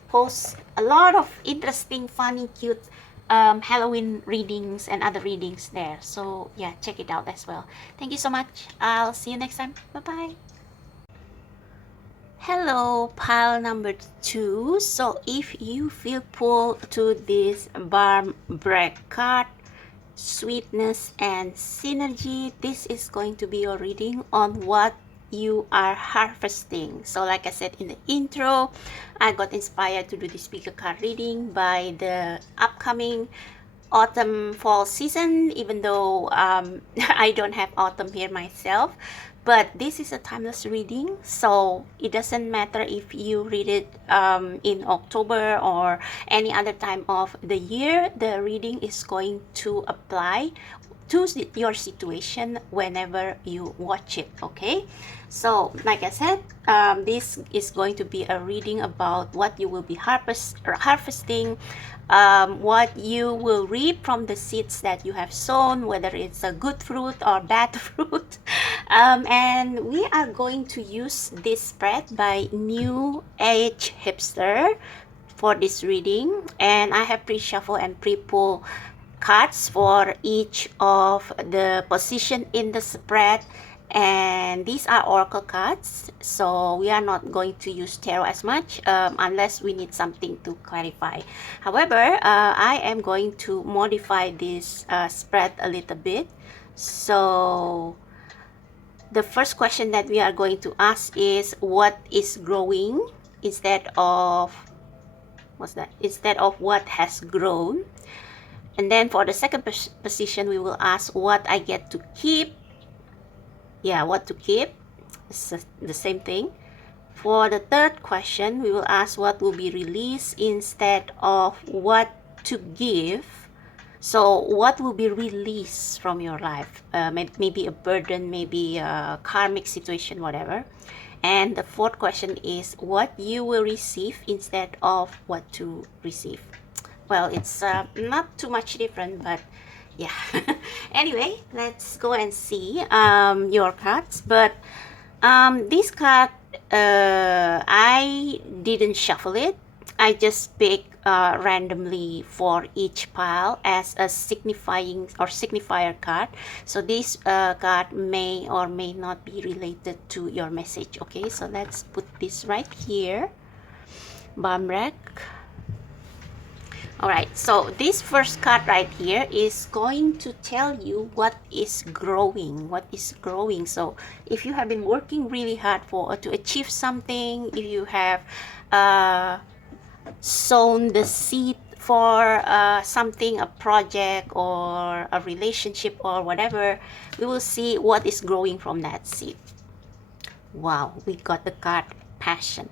post a lot of interesting, funny, cute Halloween readings and other readings there. So yeah, check it out as well. Thank you so much. I'll see you next time. Bye bye. Hello, pile number two. So if you feel pulled to this barm break card, sweetness and synergy, this is going to be your reading on what you are harvesting. So like I said in the intro, I got inspired to do the speaker card reading by the upcoming autumn fall season, even though I don't have autumn here myself. But this is a timeless reading, so it doesn't matter if you read it in October or any other time of the year. The reading is going to apply to your situation whenever you watch it. Okay, so like I said, this is going to be a reading about what you will be harvesting, what you will reap from the seeds that you have sown, whether it's a good fruit or bad fruit. And we are going to use this spread by New Age Hipster for this reading, and I have pre-shuffle and pre-pull cards for each of the position in the spread, and these are oracle cards, so we are not going to use tarot as much unless we need something to clarify. However, I am going to modify this spread a little bit. So the first question that we are going to ask is, what is growing instead of what has grown? And then for the second position, we will ask what I get to keep. Yeah, what to keep. It's the same thing. For the third question, we will ask what will be released instead of what to give. So what will be released from your life? Maybe a burden, maybe a karmic situation, whatever. And the fourth question is what you will receive instead of what to receive. Well, it's not too much different, but yeah. Anyway, let's go and see your cards. But this card, I didn't shuffle it. I just pick randomly for each pile as a signifying or signifier card. So this card may or may not be related to your message. Okay, so let's put this right here. Bamrek. Alright, so this first card right here is going to tell you what is growing. What is growing. So if you have been working really hard to achieve something, if you have sown the seed for something, a project or a relationship or whatever, we will see what is growing from that seed. Wow, we got the card passion.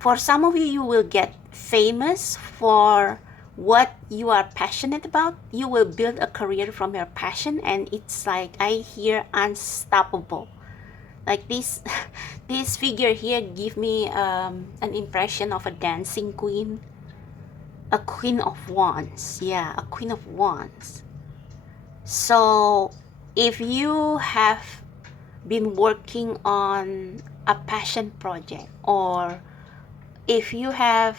For some of you, you will get famous for what you are passionate about. You will build a career from your passion, and it's like I hear unstoppable. Like this this figure here give me an impression of a dancing queen, a queen of wands. Yeah, a queen of wands. So if you have been working on a passion project, or if you have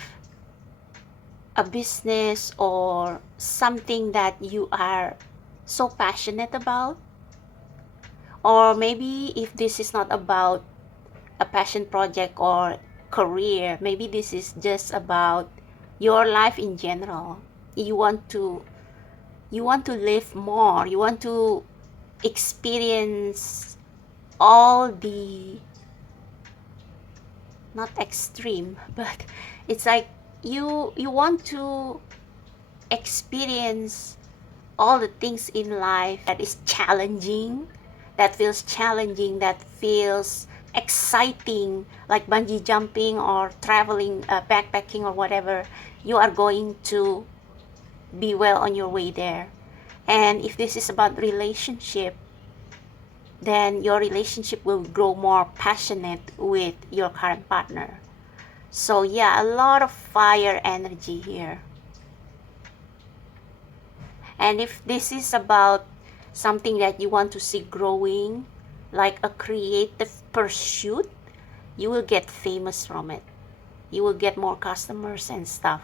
a business or something that you are so passionate about, or maybe if this is not about a passion project or career, maybe this is just about your life in general. you want to live more, you want to experience all the, not extreme, but it's like you want to experience all the things in life that is challenging, that feels exciting, like bungee jumping or traveling, backpacking or whatever. You are going to be well on your way there. And if this is about relationship, then your relationship will grow more passionate with your current partner. So yeah, a lot of fire energy here. And if this is about something that you want to see growing, like a creative pursuit, you will get famous from it. You will get more customers and stuff.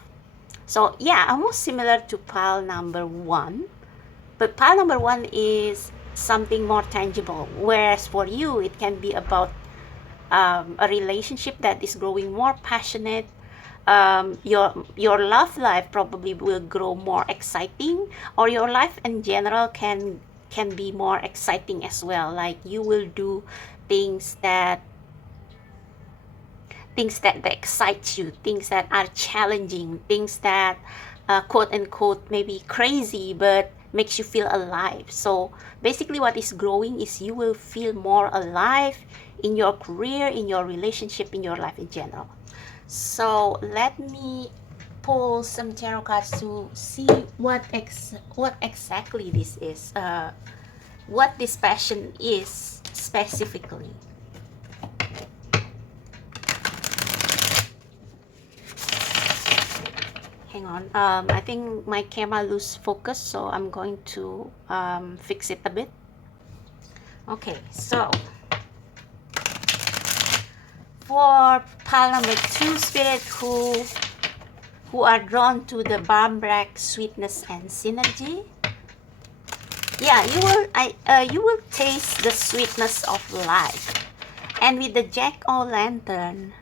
So yeah, almost similar to pile number one. But pile number one is something more tangible, whereas for you, it can be about a relationship that is growing more passionate. Your love life probably will grow more exciting, or your life in general can be more exciting as well. Like you will do things that excite you, things that are challenging, things that quote unquote maybe crazy, but makes you feel alive. So basically what is growing is you will feel more alive in your career, in your relationship, in your life in general. So let me pull some tarot cards to see what exactly this is, what this passion is specifically. Hang on, I think my camera lose focus, so I'm going to fix it a bit. Okay, so for pile number two, spirit who are drawn to the barmbrack sweetness and synergy, yeah, you will taste the sweetness of life. And with the jack-o'-lantern,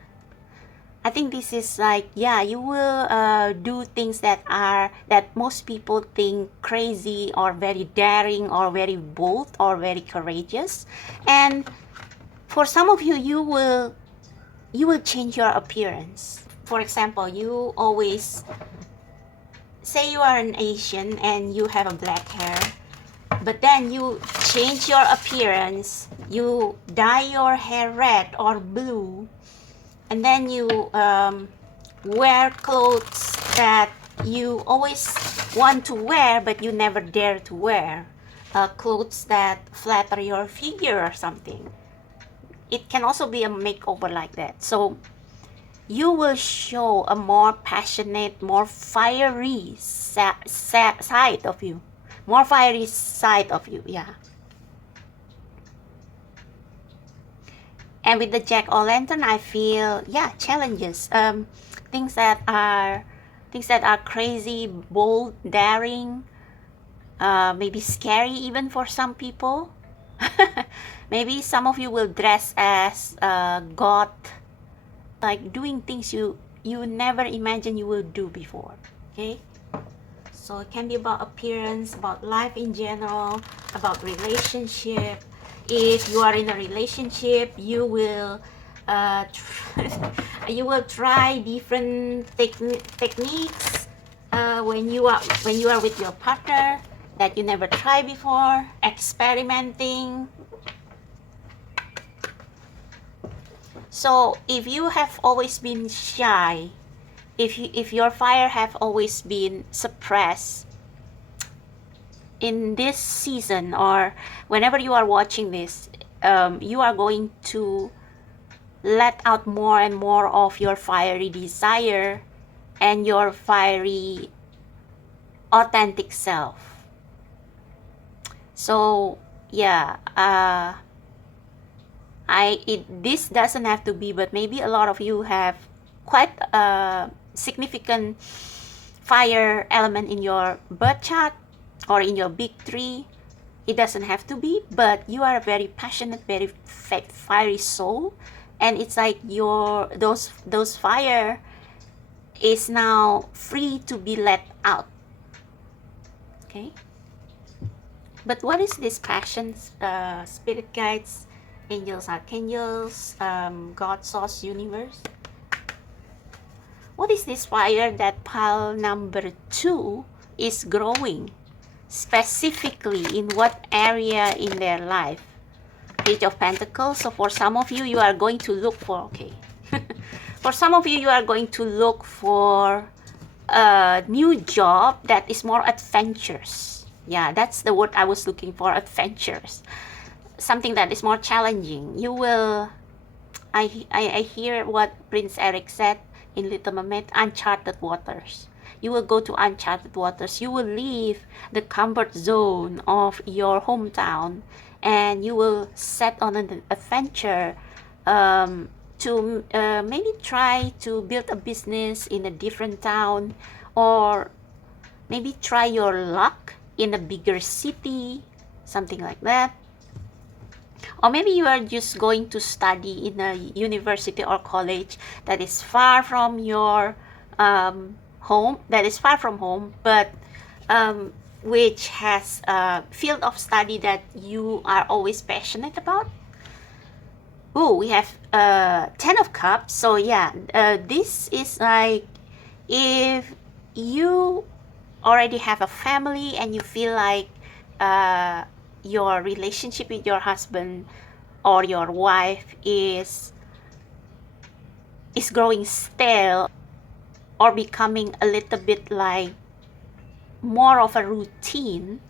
I think this is like, yeah, you will do things that most people think crazy or very daring or very bold or very courageous. And for some of you, you will change your appearance. For example, you always say you are an Asian and you have a black hair, but then you change your appearance, you dye your hair red or blue, and then you wear clothes that you always want to wear but you never dare to wear, clothes that flatter your figure or something. It can also be a makeover like that. So you will show a more passionate, more fiery side of you. More fiery side of you, yeah. And with the jack-o'-lantern, I feel, yeah, challenges. Things that are crazy, bold, daring, maybe scary even for some people. Maybe some of you will dress as God, like doing things you never imagined you will do before. Okay, so it can be about appearance, about life in general, about relationship. If you are in a relationship, you will you will try different techniques when you are with your partner that you never tried before, experimenting. So if you have always been shy, if your fire have always been suppressed, in this season or whenever you are watching this, you are going to let out more and more of your fiery desire and your fiery authentic self. So yeah, this doesn't have to be, but maybe a lot of you have quite a significant fire element in your birth chart or in your big three. It doesn't have to be, but you are a very passionate, very fiery soul, and it's like those fire is now free to be let out. Okay. But what is this passion? Spirit guides, angels, archangels, God, source, universe. What is this fire that pile number 2 is growing? Specifically, in what area in their life? Page of Pentacles. So for some of you, you are going to look for, okay. For some of you, you are going to look for a new job that is more adventurous. Yeah, that's the word I was looking for, adventurous. Something that is more challenging. You will, I hear what Prince Eric said in Little Mermaid, uncharted waters. You will go to uncharted waters. You will leave the comfort zone of your hometown, and you will set on an adventure to maybe try to build a business in a different town, or maybe try your luck in a bigger city, something like that. Or maybe you are just going to study in a university or college that is far from your home, that is far from home, but which has a field of study that you are always passionate about. Oh, we have 10 of cups. So yeah, this is like if you already have a family and you feel like your relationship with your husband or your wife is growing stale or becoming a little bit like more of a routine,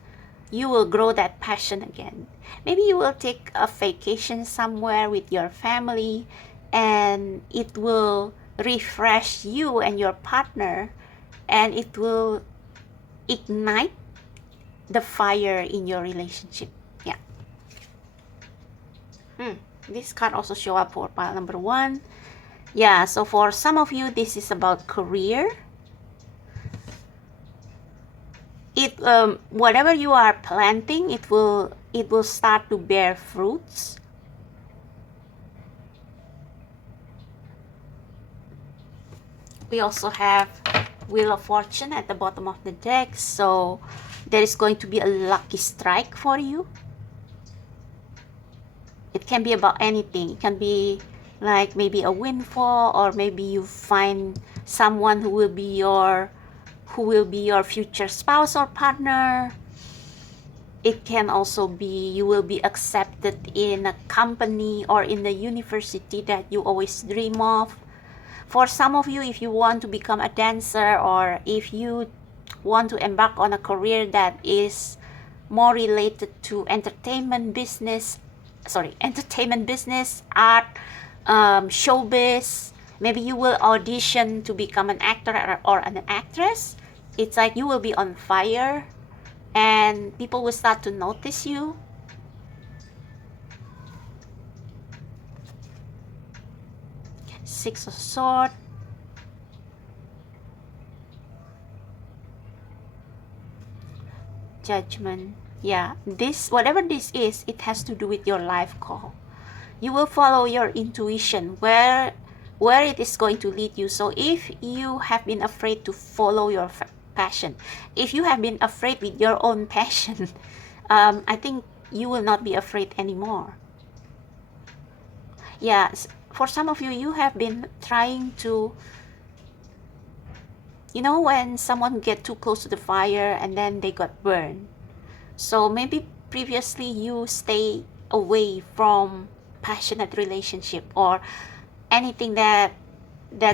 you will grow that passion again. Maybe you will take a vacation somewhere with your family, and it will refresh you and your partner, and it will ignite the fire in your relationship. Yeah. This card also show up for pile number 1. Yeah, so for some of you, this is about career. It whatever you are planting, it will start to bear fruits. We also have Wheel of Fortune at the bottom of the deck, so there is going to be a lucky strike for you. It can be about anything. It can be like maybe a windfall, or maybe you find someone who will be your future spouse or partner. It can also be you will be accepted in a company or in the university that you always dream of. For some of you, if you want to become a dancer, or if you want to embark on a career that is more related to entertainment business, art, showbiz, maybe you will audition to become an actor or an actress. It's like you will be on fire and people will start to notice you. Six of Swords. Judgment. Yeah, this, whatever this is, it has to do with your life call. You will follow your intuition where it is going to lead you. So if you have been afraid to follow your passion, if you have been afraid with your own passion, I think you will not be afraid anymore. Yes, for some of you, you have been trying to, you know, when someone get too close to the fire and then they got burned. So maybe previously you stay away from passionate relationship or anything that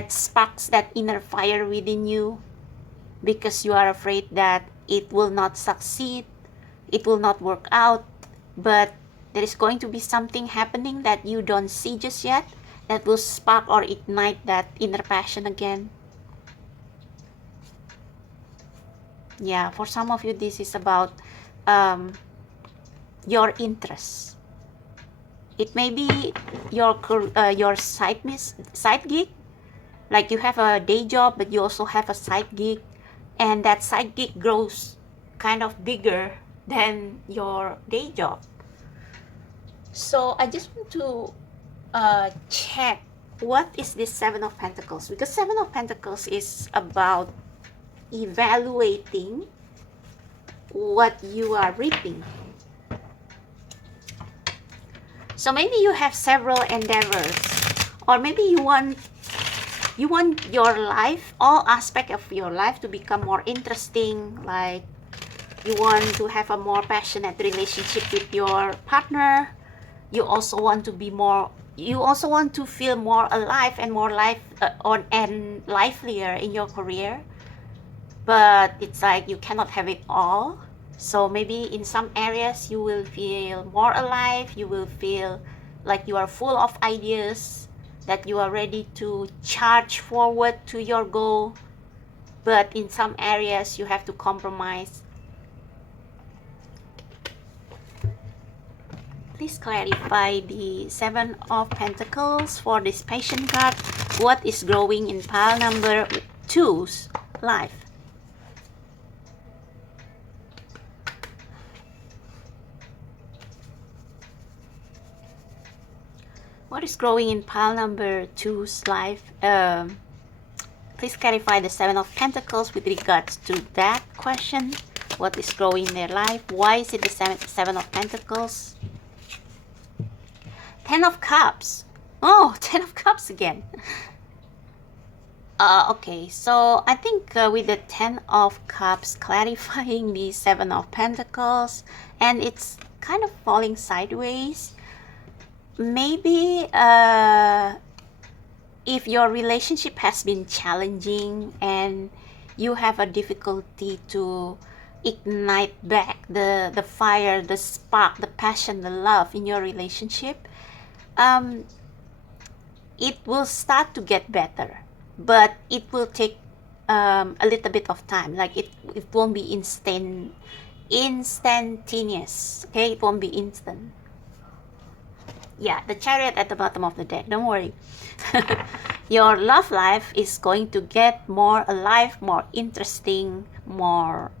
sparks that inner fire within you, because you are afraid that it will not succeed, it will not work out. But there is going to be something happening that you don't see just yet that will spark or ignite that inner passion again. Yeah, for some of you, this is about your interests. It may be your side gig, like you have a day job but you also have a side gig, and that side gig grows kind of bigger than your day job. So I just want to check what is this Seven of Pentacles, because Seven of Pentacles is about evaluating what you are reaping. So maybe you have several endeavors, or maybe you want your life, all aspect of your life, to become more interesting. Like you want to have a more passionate relationship with your partner. You also want to feel more alive and more and livelier in your career. But it's like you cannot have it all. So maybe in some areas you will feel more alive, you will feel like you are full of ideas, that you are ready to charge forward to your goal. But in some areas you have to compromise. Please clarify the Seven of Pentacles for this patient card. What is growing in pile number 2's life? What is growing in pile number 2's life? Please clarify the Seven of Pentacles with regards to that question. What is growing in their life? Why is it the Seven of Pentacles? Ten of Cups. Oh, Ten of Cups again. Okay, so I think with the Ten of Cups clarifying the Seven of Pentacles, and it's kind of falling sideways. Maybe if your relationship has been challenging and you have a difficulty to ignite back the fire, the spark, the passion, the love in your relationship, it will start to get better, but it will take a little bit of time. Like it won't be instantaneous. Okay, it won't be instant. Yeah, the Chariot at the bottom of the deck. Don't worry. Your love life is going to get more alive, more interesting, more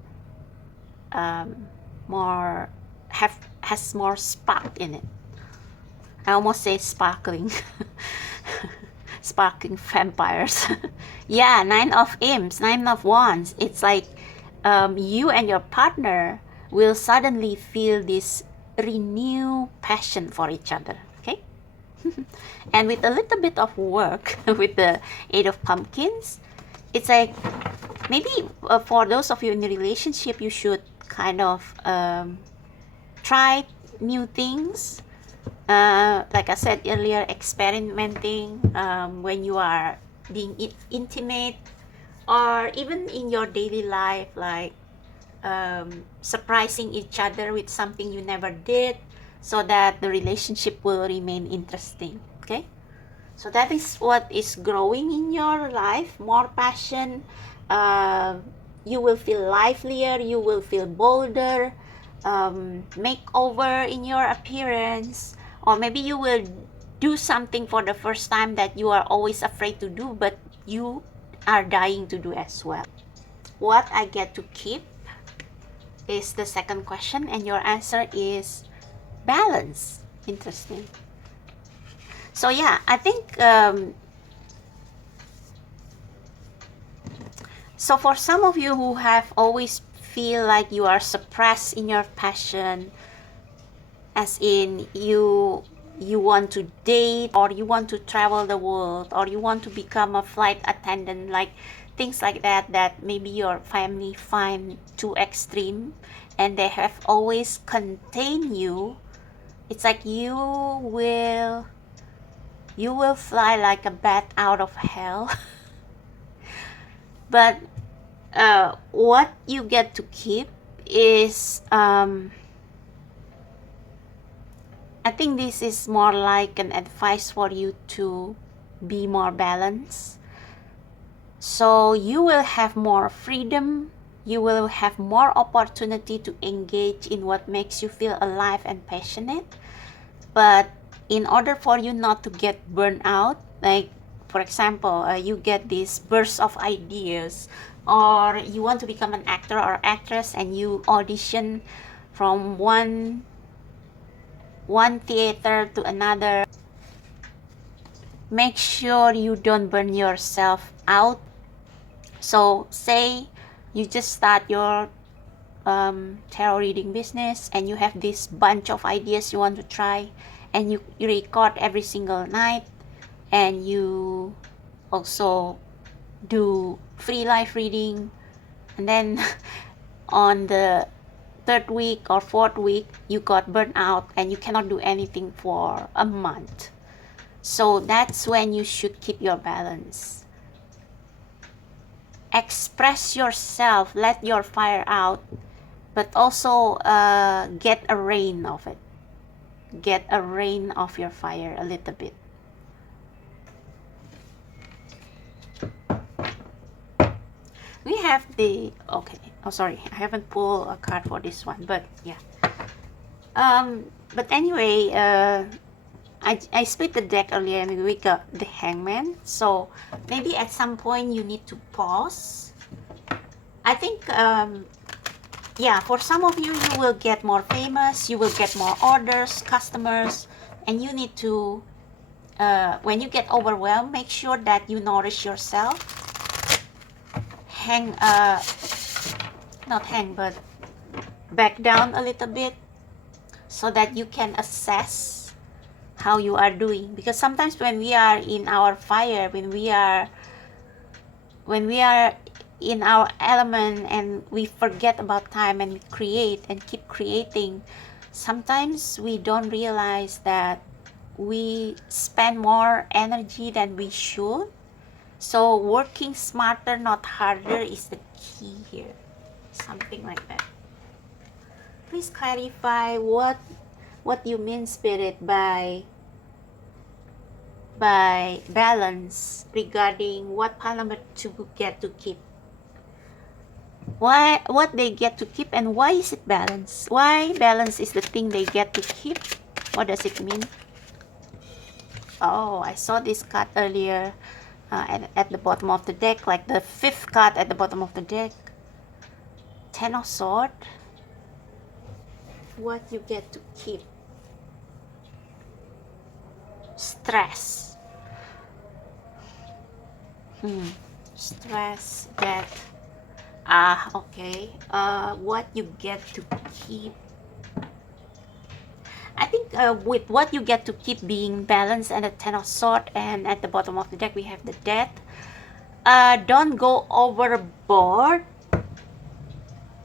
has more spark in it. I almost say sparkling. Sparkling vampires. Yeah, Nine of Imps, Nine of Wands. It's like you and your partner will suddenly feel this renewed passion for each other. Okay. And with a little bit of work with the Eight of Pumpkins, it's like maybe for those of you in a relationship, you should kind of try new things. Like I said earlier, experimenting when you are being intimate, or even in your daily life, like surprising each other with something you never did, so that the relationship will remain interesting. Okay, so that is what is growing in your life. More passion. You will feel livelier, you will feel bolder, makeover in your appearance, or maybe you will do something for the first time that you are always afraid to do, but you are dying to do as well. What I get to keep is the second question, and your answer is balance. Interesting. So yeah, I think so for some of you who have always feel like you are suppressed in your passion, as in you want to date, or you want to travel the world, or you want to become a flight attendant, like things like that, that maybe your family find too extreme and they have always contained you. It's like you will fly like a bat out of hell. But what you get to keep is I think this is more like an advice for you to be more balanced. So you will have more freedom, you will have more opportunity to engage in what makes you feel alive and passionate. But in order for you not to get burned out, like for example, you get this burst of ideas, or you want to become an actor or actress and you audition from one theater to another, make sure you don't burn yourself out. So say you just start your tarot reading business and you have this bunch of ideas you want to try, and you record every single night, and you also do free live reading, and then on the third week or fourth week you got burnt out and you cannot do anything for a month. So that's when you should keep your balance. Express yourself, let your fire out, but also get a reign of it. Get a reign of your fire a little bit. We have the, okay, oh sorry, I haven't pulled a card for this one, but yeah. But anyway, I split the deck earlier and we got the Hangman. So maybe at some point you need to pause. I think, yeah, for some of you, you will get more famous, you will get more orders, customers, and you need to, when you get overwhelmed, make sure that you nourish yourself. Not hang, but back down a little bit so that you can assess how you are doing. Because sometimes when we are in our fire, when we are in our element and we forget about time and we create and keep creating, sometimes we don't realize that we spend more energy than we should. So working smarter, not harder, is the key here. Something like that. Please clarify what you mean, Spirit, by balance regarding what Parliament to get to keep. What they get to keep, and why is it balance? Why balance is the thing they get to keep? What does it mean? Oh, I saw this card earlier at the bottom of the deck, like the fifth card at the bottom of the deck. Ten of Swords. What you get to keep? Stress. Stress, death. Okay. What you get to keep? I think with what you get to keep being balanced and the Ten of Swords, and at the bottom of the deck we have the Death. Don't go overboard.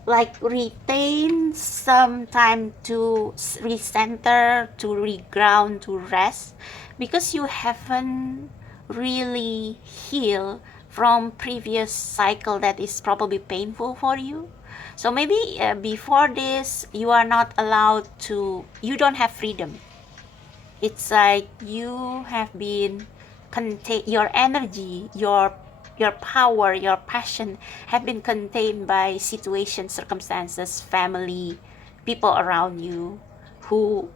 Like retain some time to recenter, to reground, to rest, because you haven't really healed from previous cycle that is probably painful for you. So maybe before this you are not allowed to, you don't have freedom. It's like you have been contained, your energy, your power, your passion have been contained by situations, circumstances, family, people around you who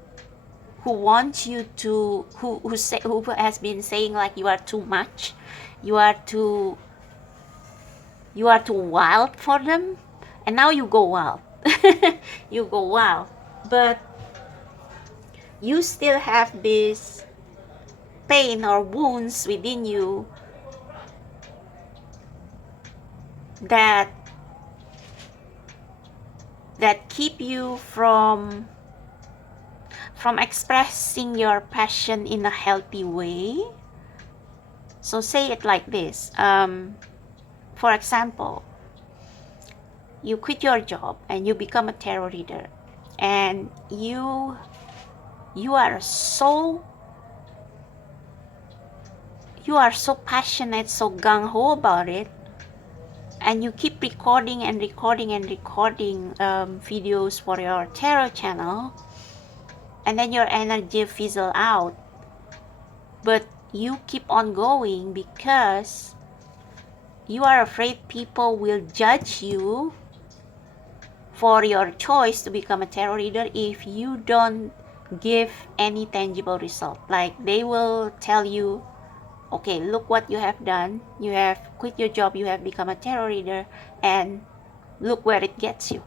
want you to, who has been saying like you are too much, you are too wild for them, and now you go wild. You go wild, but you still have this pain or wounds within you that keep you from expressing your passion in a healthy way. So say it like this. For example, you quit your job and you become a tarot reader, and you are so passionate, so gung-ho about it, and you keep recording and recording and recording videos for your tarot channel, and then your energy fizzle out, but you keep on going because you are afraid people will judge you for your choice to become a tarot reader if you don't give any tangible result. Like they will tell you, okay, look what you have done. You have quit your job, you have become a tarot reader, and look where it gets you.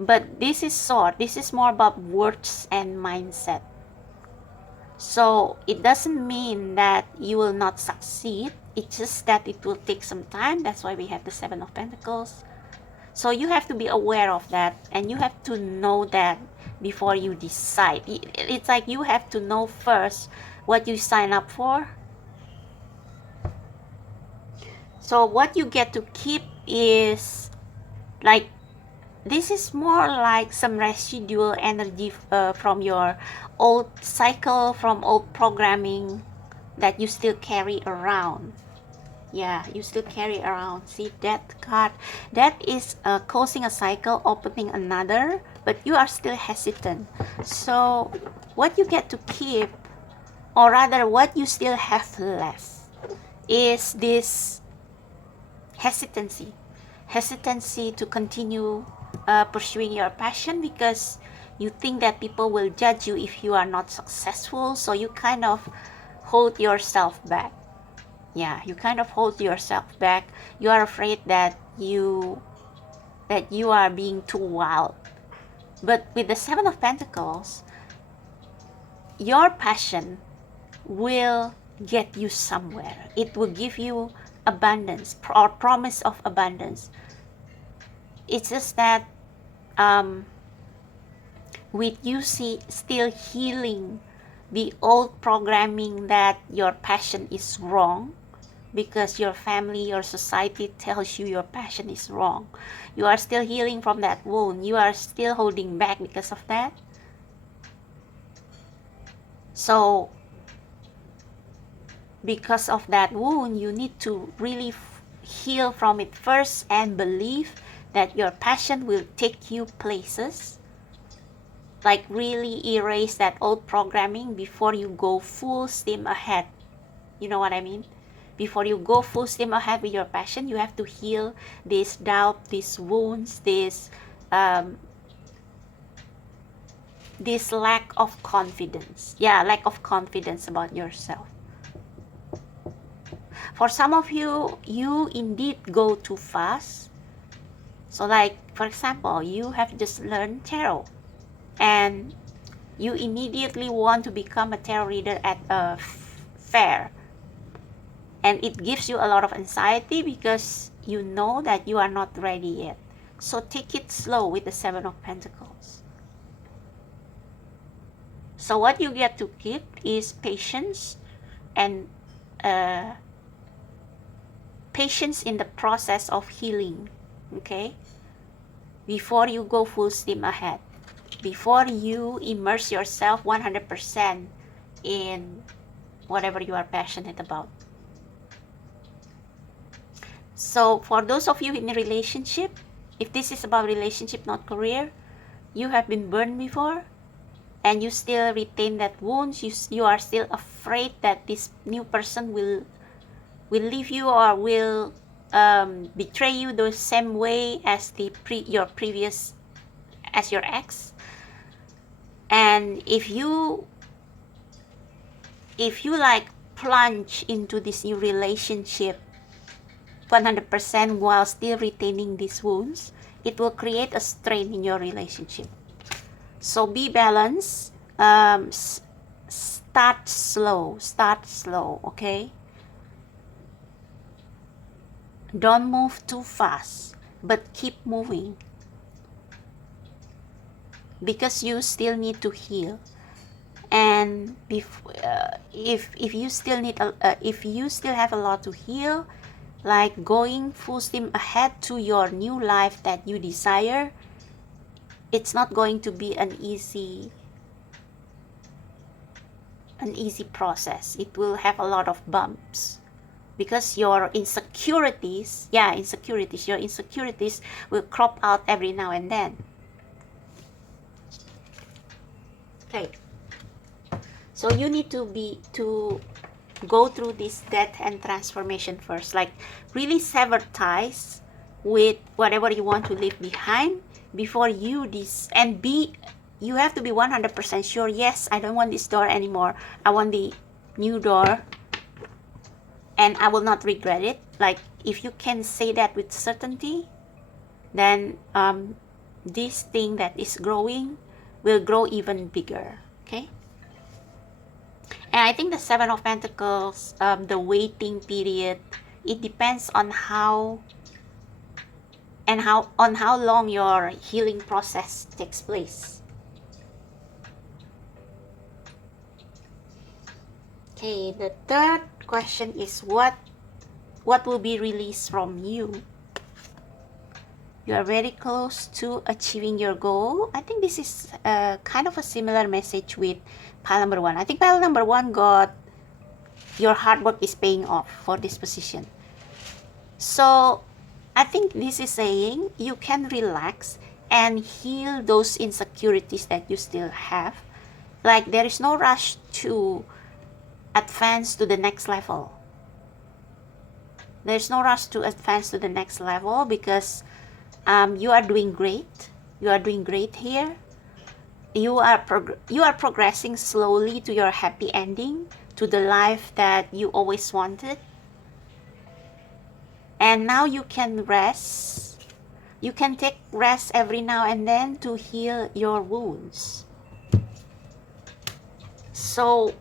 But this is this is more about words and mindset. So it doesn't mean that you will not succeed. It's just that it will take some time. That's why we have the Seven of Pentacles. So you have to be aware of that, and you have to know that before you decide. It's like you have to know first what you sign up for. So what you get to keep is like, this is more like some residual energy from your old cycle, from old programming that you still carry around. Yeah, you still carry around. See that card? That is closing a cycle, opening another, but you are still hesitant. So what you get to keep, or rather what you still have left, is this hesitancy. Hesitancy to continue pursuing your passion, because you think that people will judge you if you are not successful. So you kind of hold yourself back. Yeah, you kind of hold yourself back. You are afraid that you are being too wild. But with the Seven of Pentacles, your passion will get you somewhere. It will give you abundance, or promise of abundance. It's just that with you still healing the old programming that your passion is wrong, because your family, your society tells you your passion is wrong. You are still healing from that wound. You are still holding back because of that. So because of that wound, you need to really heal from it first and believe that your passion will take you places. Like really erase that old programming before you go full steam ahead. You know what I mean? Before you go full steam ahead with your passion, you have to heal this doubt, these wounds, this lack of confidence. Yeah, lack of confidence about yourself. For some of you, you indeed go too fast. So like, for example, you have just learned tarot, and you immediately want to become a tarot reader at a fair. And it gives you a lot of anxiety because you know that you are not ready yet. So take it slow with the Seven of Pentacles. So what you get to keep is patience, and patience in the process of healing. Okay? Before you go full steam ahead. Before you immerse yourself 100% in whatever you are passionate about. So for those of you in a relationship, if this is about relationship, not career, you have been burned before, and you still retain that wound. You are still afraid that this new person will leave you, or will betray you the same way as your previous, as your ex. And if you like plunge into this new relationship 100% while still retaining these wounds, it will create a strain in your relationship. So be balanced. Start slow, okay? Don't move too fast, but keep moving, because you still need to heal. And if you still need if you still have a lot to heal, like going full steam ahead to your new life that you desire, it's not going to be an easy process. It will have a lot of bumps, because your insecurities will crop out every now and then. Okay, so you need to go through this death and transformation first, like really sever ties with whatever you want to leave behind before you you have to be 100% sure, yes, I don't want this door anymore, I want the new door, and I will not regret it. Like, if you can say that with certainty, then this thing that is growing will grow even bigger. Okay? And I think the Seven of Pentacles, the waiting period, it depends on how and how long your healing process takes place. Okay, the third question is what will be released from you. You are very close to achieving your goal. I think this is kind of a similar message with pile number 1. I think pile number 1 got your hard work is paying off for this position. So I think this is saying you can relax and heal those insecurities that you still have. Like there is no rush to advance to the next level. There's no rush to advance to the next level because you are doing great. You are doing great here. You are progressing slowly to your happy ending, to the life that you always wanted. And now you can rest. You can take rest every now and then to heal your wounds. So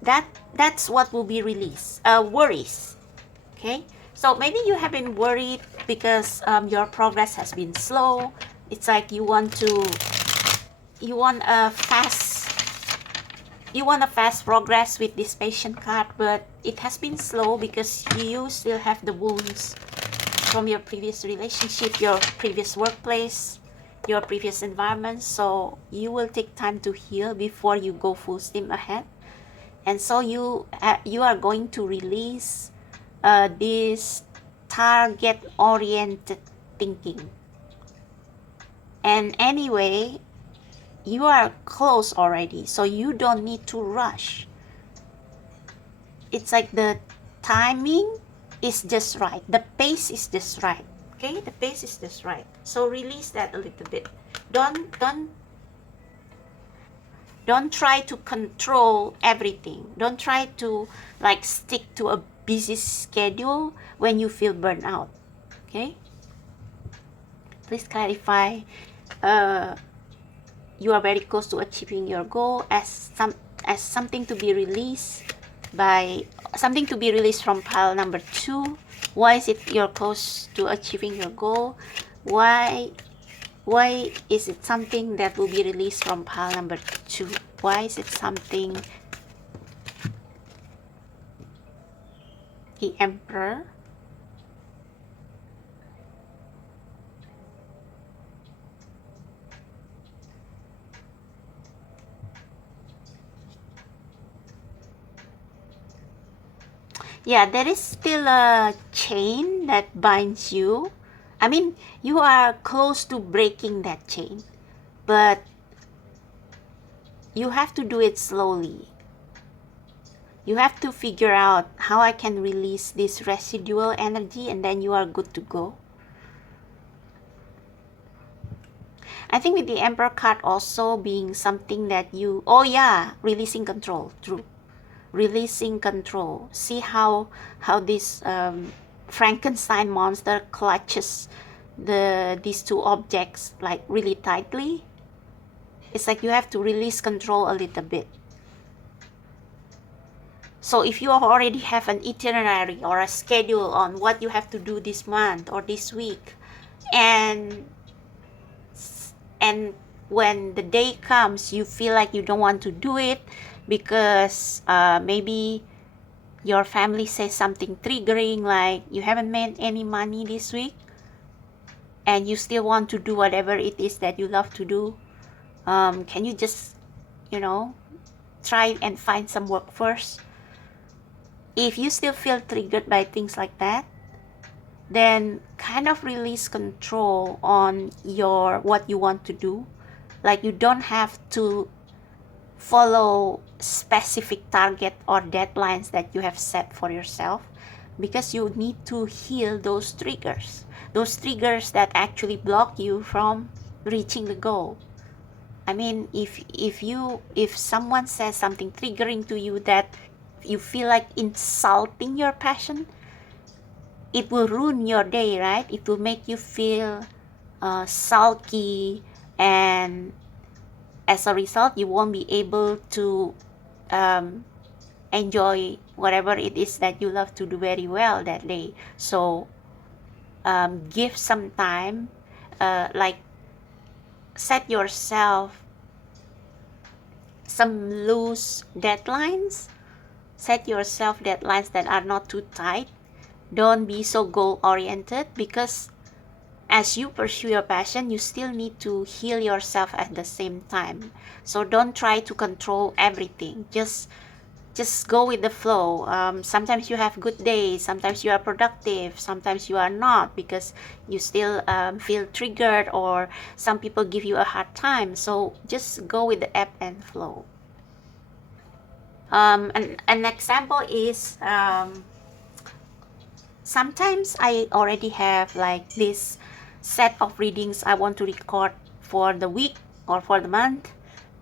that's what will be released. Worries. Okay, so maybe you have been worried because your progress has been slow. It's like you want a fast progress with this patient card, but it has been slow because you still have the wounds from your previous relationship, your previous workplace, your previous environment. So you will take time to heal before you go full steam ahead. And so you are going to release this target-oriented thinking. And anyway, you are close already, so you don't need to rush. It's like the timing is just right. The pace is just right. Okay, the pace is just right. So release that a little bit. Don't try to control everything. Don't try to like stick to a busy schedule when you feel burnt out. Okay, please clarify. You are very close to achieving your goal as something to be released from pile number 2. Why is it you're close to achieving your goal? Why is it something that will be released from pile number 2? Why is it something? The Emperor. Yeah, there is still a chain that binds you. I mean, you are close to breaking that chain, but you have to do it slowly. You have to figure out how I can release this residual energy, and then you are good to go. I think with the Emperor card also being something that you, oh yeah, releasing control, true. Releasing control. See how this Frankenstein monster clutches these two objects like really tightly. It's like you have to release control a little bit. So if you already have an itinerary or a schedule on what you have to do this month or this week, and when the day comes you feel like you don't want to do it because maybe your family says something triggering, like you haven't made any money this week and you still want to do whatever it is that you love to do, can you just try and find some work first? If you still feel triggered by things like that, then kind of release control on what you want to do. Like you don't have to follow specific target or deadlines that you have set for yourself, because you need to heal those triggers that actually block you from reaching the goal. I mean, if someone says something triggering to you that you feel like insulting your passion, it will ruin your day, right? It will make you feel sulky, and as a result you won't be able to enjoy whatever it is that you love to do very well that day. So give some time, like set yourself some loose deadlines. Set yourself deadlines that are not too tight. Don't be so goal oriented, because as you pursue your passion, you still need to heal yourself at the same time. So don't try to control everything. Just go with the flow. Sometimes you have good days, sometimes you are productive, sometimes you are not, because you still feel triggered, or some people give you a hard time. So just go with the ebb and flow. An example is, sometimes I already have like this set of readings I want to record for the week or for the month,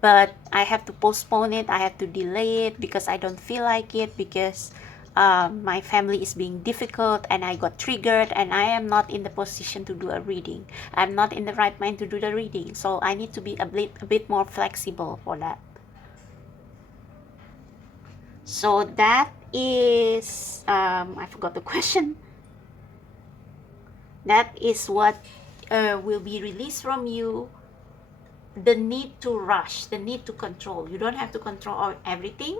but I have to postpone it. I have to delay it because I don't feel like it, because my family is being difficult and I got triggered and I am not in the position to do a reading. I'm not in the right mind to do the reading, so I need to be a bit more flexible for that. So that is, I forgot the question. That is what will be released from you. The need to rush, the need to control. You don't have to control everything.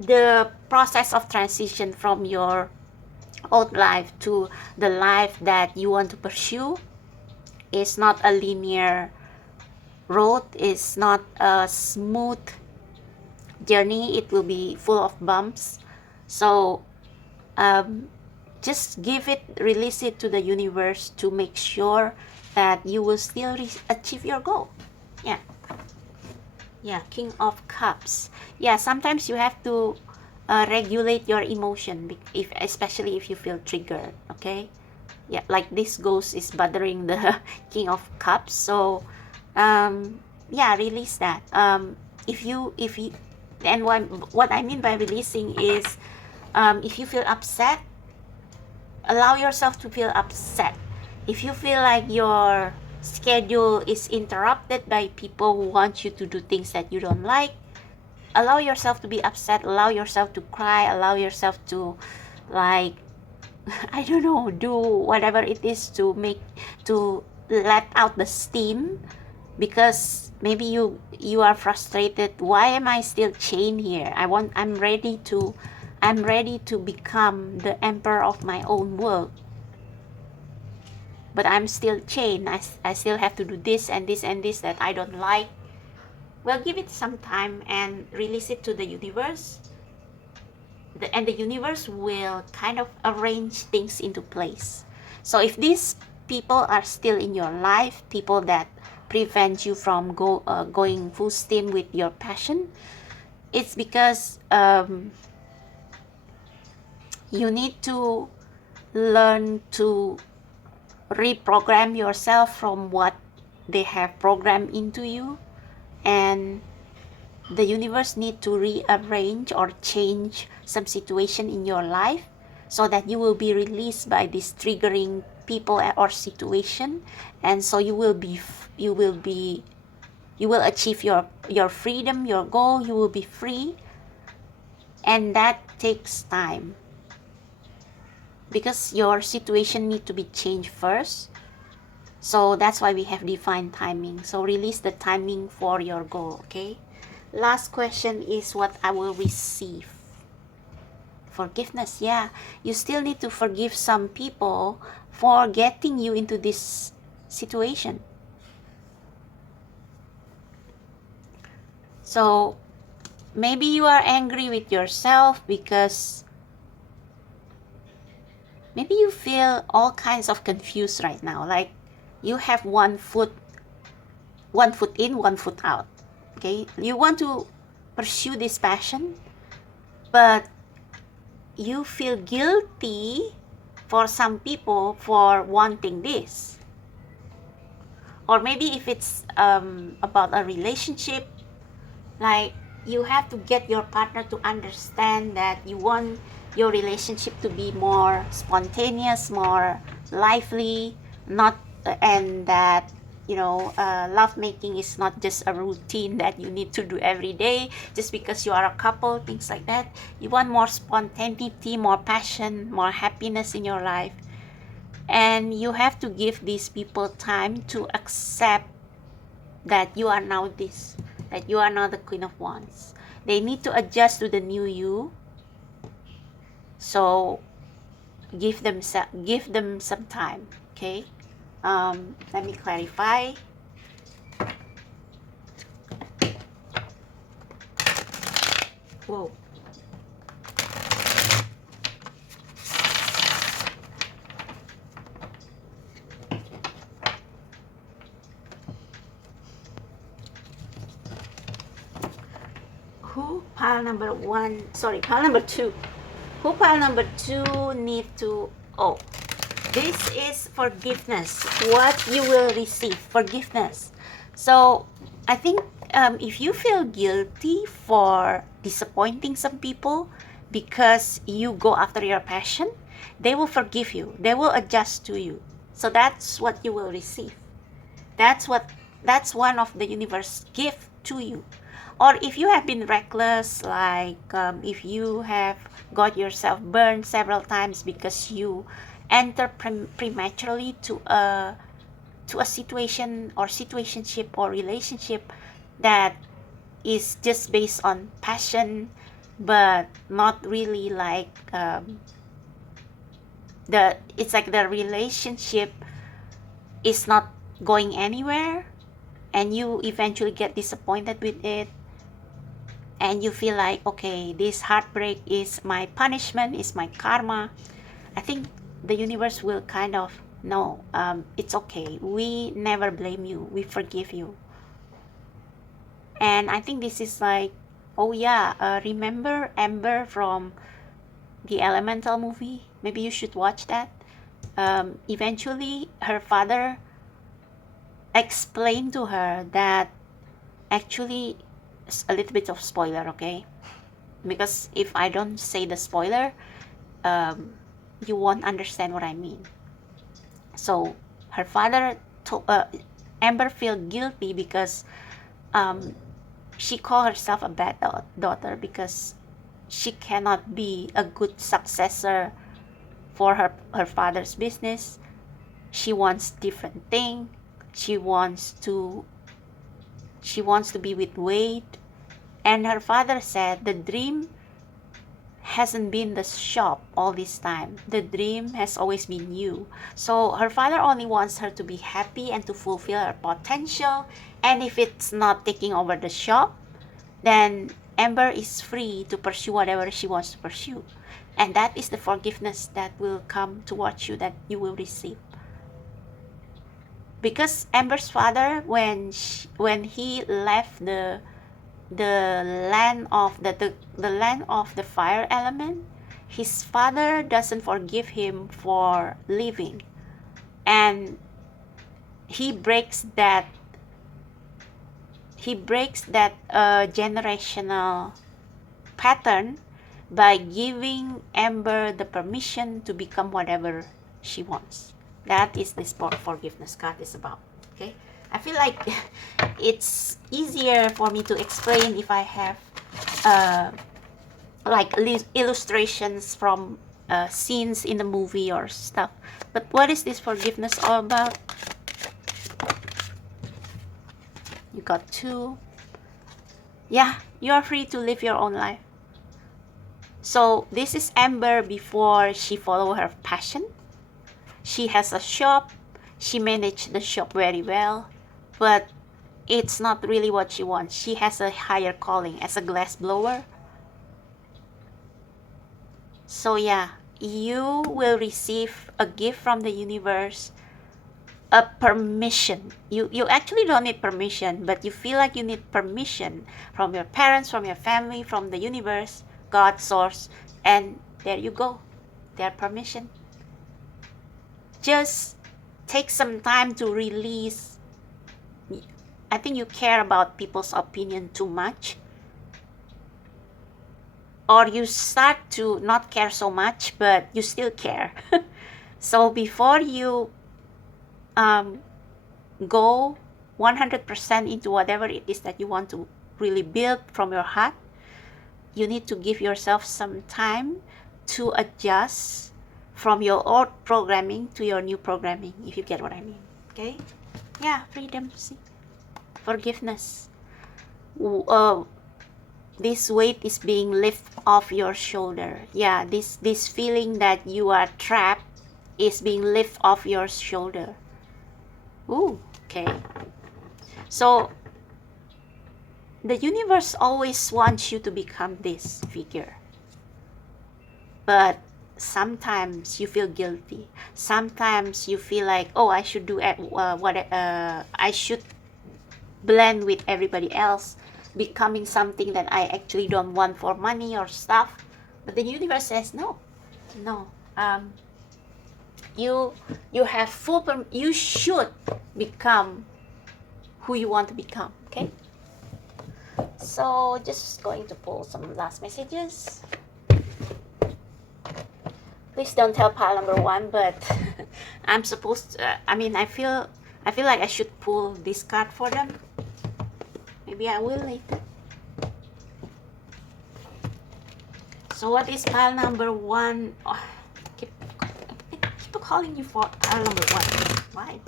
The process of transition from your old life to the life that you want to pursue is not a linear road. It's not a smooth journey. It will be full of bumps. So just release it to the universe to make sure that you will still achieve your goal. Yeah, King of Cups. Yeah, sometimes you have to regulate your emotion, especially if you feel triggered. Okay, yeah, like this ghost is bothering the King of Cups. So yeah, release that. If you and what I mean by releasing is, if you feel upset, allow yourself to feel upset. If you feel like your schedule is interrupted by people who want you to do things that you don't like, allow yourself to be upset, allow yourself to cry, allow yourself to, like, I don't know, do whatever it is to let out the steam, because maybe you are frustrated. Why am I still chained here? I'm ready to become the emperor of my own world, but I'm still chained. I still have to do this and this and this that I don't like. Well, give it some time and release it to the universe. And the universe will kind of arrange things into place. So if these people are still in your life, people that prevent you from going full steam with your passion, it's because you need to learn to reprogram yourself from what they have programmed into you, and the universe need to rearrange or change some situation in your life so that you will be released by this triggering people or situation, and so you will achieve your freedom, your goal. You will be free, and that takes time, because your situation need to be changed first. So that's why we have divine timing. So release the timing for your goal. Okay, last question is what I will receive. Forgiveness. Yeah, you still need to forgive some people for getting you into this situation. So maybe you are angry with yourself because maybe you feel all kinds of confused right now, like you have one foot in, one foot out. Okay, you want to pursue this passion, but you feel guilty for some people for wanting this. Or maybe if it's about a relationship, like you have to get your partner to understand that you want your relationship to be more spontaneous, more lively, not and that love making is not just a routine that you need to do every day just because you are a couple, things like that. You want more spontaneity, more passion, more happiness in your life. And you have to give these people time to accept that you are now this, that you are now the Queen of Wands. They need to adjust to the new you. So give them some time, okay? Let me clarify. Whoa. Pile number two. Who pile number two need to, oh, this is forgiveness. What you will receive, forgiveness. So I think if you feel guilty for disappointing some people because you go after your passion, they will forgive you. They will adjust to you. So that's what you will receive. That's one of the universe gift to you. Or if you have been reckless, like if you have got yourself burned several times because you enter prematurely to a situation or situationship or relationship that is just based on passion, but not really like it's like the relationship is not going anywhere, and you eventually get disappointed with it, and you feel like, okay, this heartbreak is my punishment, is my karma. I think the universe will kind of, no, it's okay. We never blame you. We forgive you. And I think this is like, oh yeah, remember Amber from the Elemental movie? Maybe you should watch that. Eventually, her father explained to her that actually, a little bit of spoiler, okay? Because if I don't say the spoiler, you won't understand what I mean. So her father Amber feel guilty because she called herself a bad daughter because she cannot be a good successor for her father's business. She wants different thing. She wants to be with Wade. And her father said the dream hasn't been the shop all this time. The dream has always been you. So her father only wants her to be happy and to fulfill her potential. And if it's not taking over the shop, then Amber is free to pursue whatever she wants to pursue. And that is the forgiveness that will come towards you, that you will receive. Because Amber's father, when he left the land of the fire element, his father doesn't forgive him for leaving, and he breaks that generational pattern by giving Amber the permission to become whatever she wants. That is this forgiveness card is about. Okay, I feel like it's easier for me to explain if I have like illustrations from scenes in the movie or stuff. But what is this forgiveness all about? You got two. Yeah, you are free to live your own life. So this is Amber before she follow her passion. She has a shop. She managed the shop very well, but it's not really what she wants. She has a higher calling as a glass blower. So yeah, you will receive a gift from the universe, a permission. You actually don't need permission, but you feel like you need permission from your parents, from your family, from the universe, God, source, and there you go. Their permission. Just take some time to release. I think you care about people's opinion too much, or you start to not care so much, but you still care. So before you go 100% into whatever it is that you want to really build from your heart, you need to give yourself some time to adjust from your old programming to your new programming, if you get what I mean. Okay? Yeah, freedom, see? Forgiveness. This weight is being lifted off your shoulder. Yeah, this feeling that you are trapped is being lifted off your shoulder. Ooh, okay. So the universe always wants you to become this figure, but sometimes you feel guilty. Sometimes you feel like, oh, I should do I should blend with everybody else, becoming something that I actually don't want for money or stuff. But the universe says no. You have you should become who you want to become. Okay. So just going to pull some last messages. Please don't tell pile number 1, but I'm supposed to, I feel like I should pull this card for them. Maybe I will later. So what is pile number 1? Oh, I keep calling you for pile number 1. Why?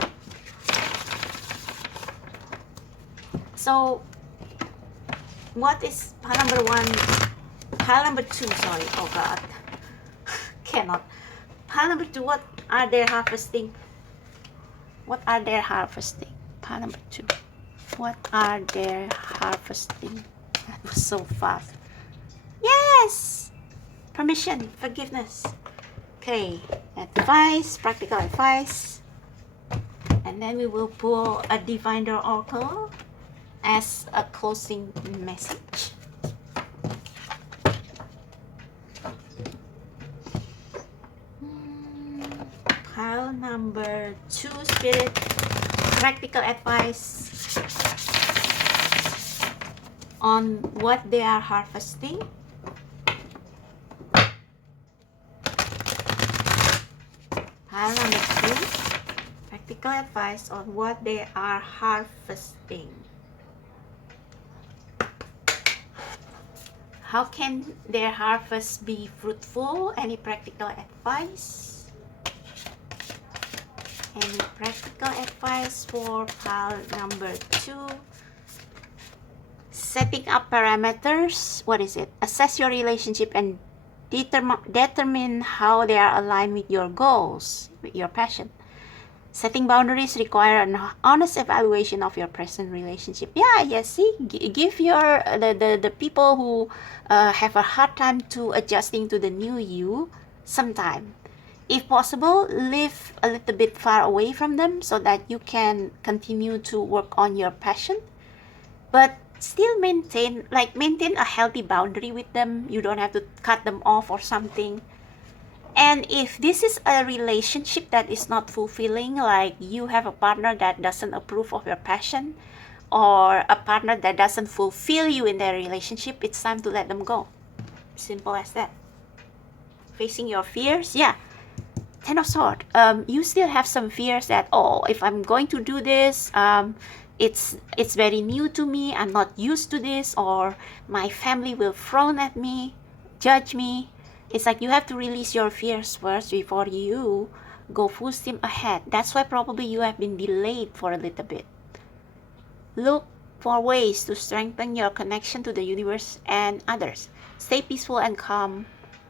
So what is pile number 1? Pile number 2, sorry. Oh God. Cannot. Pile number 2, what are they harvesting? What are they harvesting? Pile number 2. What are they harvesting? That was so fast. Yes! Permission, forgiveness. Okay, advice, practical advice. And then we will pull a Diviner Oracle as a closing message. Pile number 2, Spirit, practical advice on what they are harvesting. Pile number 2, practical advice on what they are harvesting. How can their harvest be fruitful? Any practical advice? Any practical advice for pile number 2? Setting up parameters. What is it? Assess your relationship and determine how they are aligned with your goals, with your passion. Setting boundaries require an honest evaluation of your present relationship. Yeah, see, give your the people who have a hard time to adjusting to the new you some time. If possible, live a little bit far away from them so that you can continue to work on your passion, but still maintain a healthy boundary with them. You don't have to cut them off or something. And if this is a relationship that is not fulfilling, like you have a partner that doesn't approve of your passion, or a partner that doesn't fulfill you in their relationship, it's time to let them go. Simple as that. Facing your fears, yeah. Ten of Swords. You still have some fears that, oh, if I'm going to do this, it's very new to me, I'm not used to this, or my family will frown at me, judge me. It's like you have to release your fears first before you go full steam ahead. That's why probably you have been delayed for a little bit. Look for ways to strengthen your connection to the universe and others. Stay peaceful and calm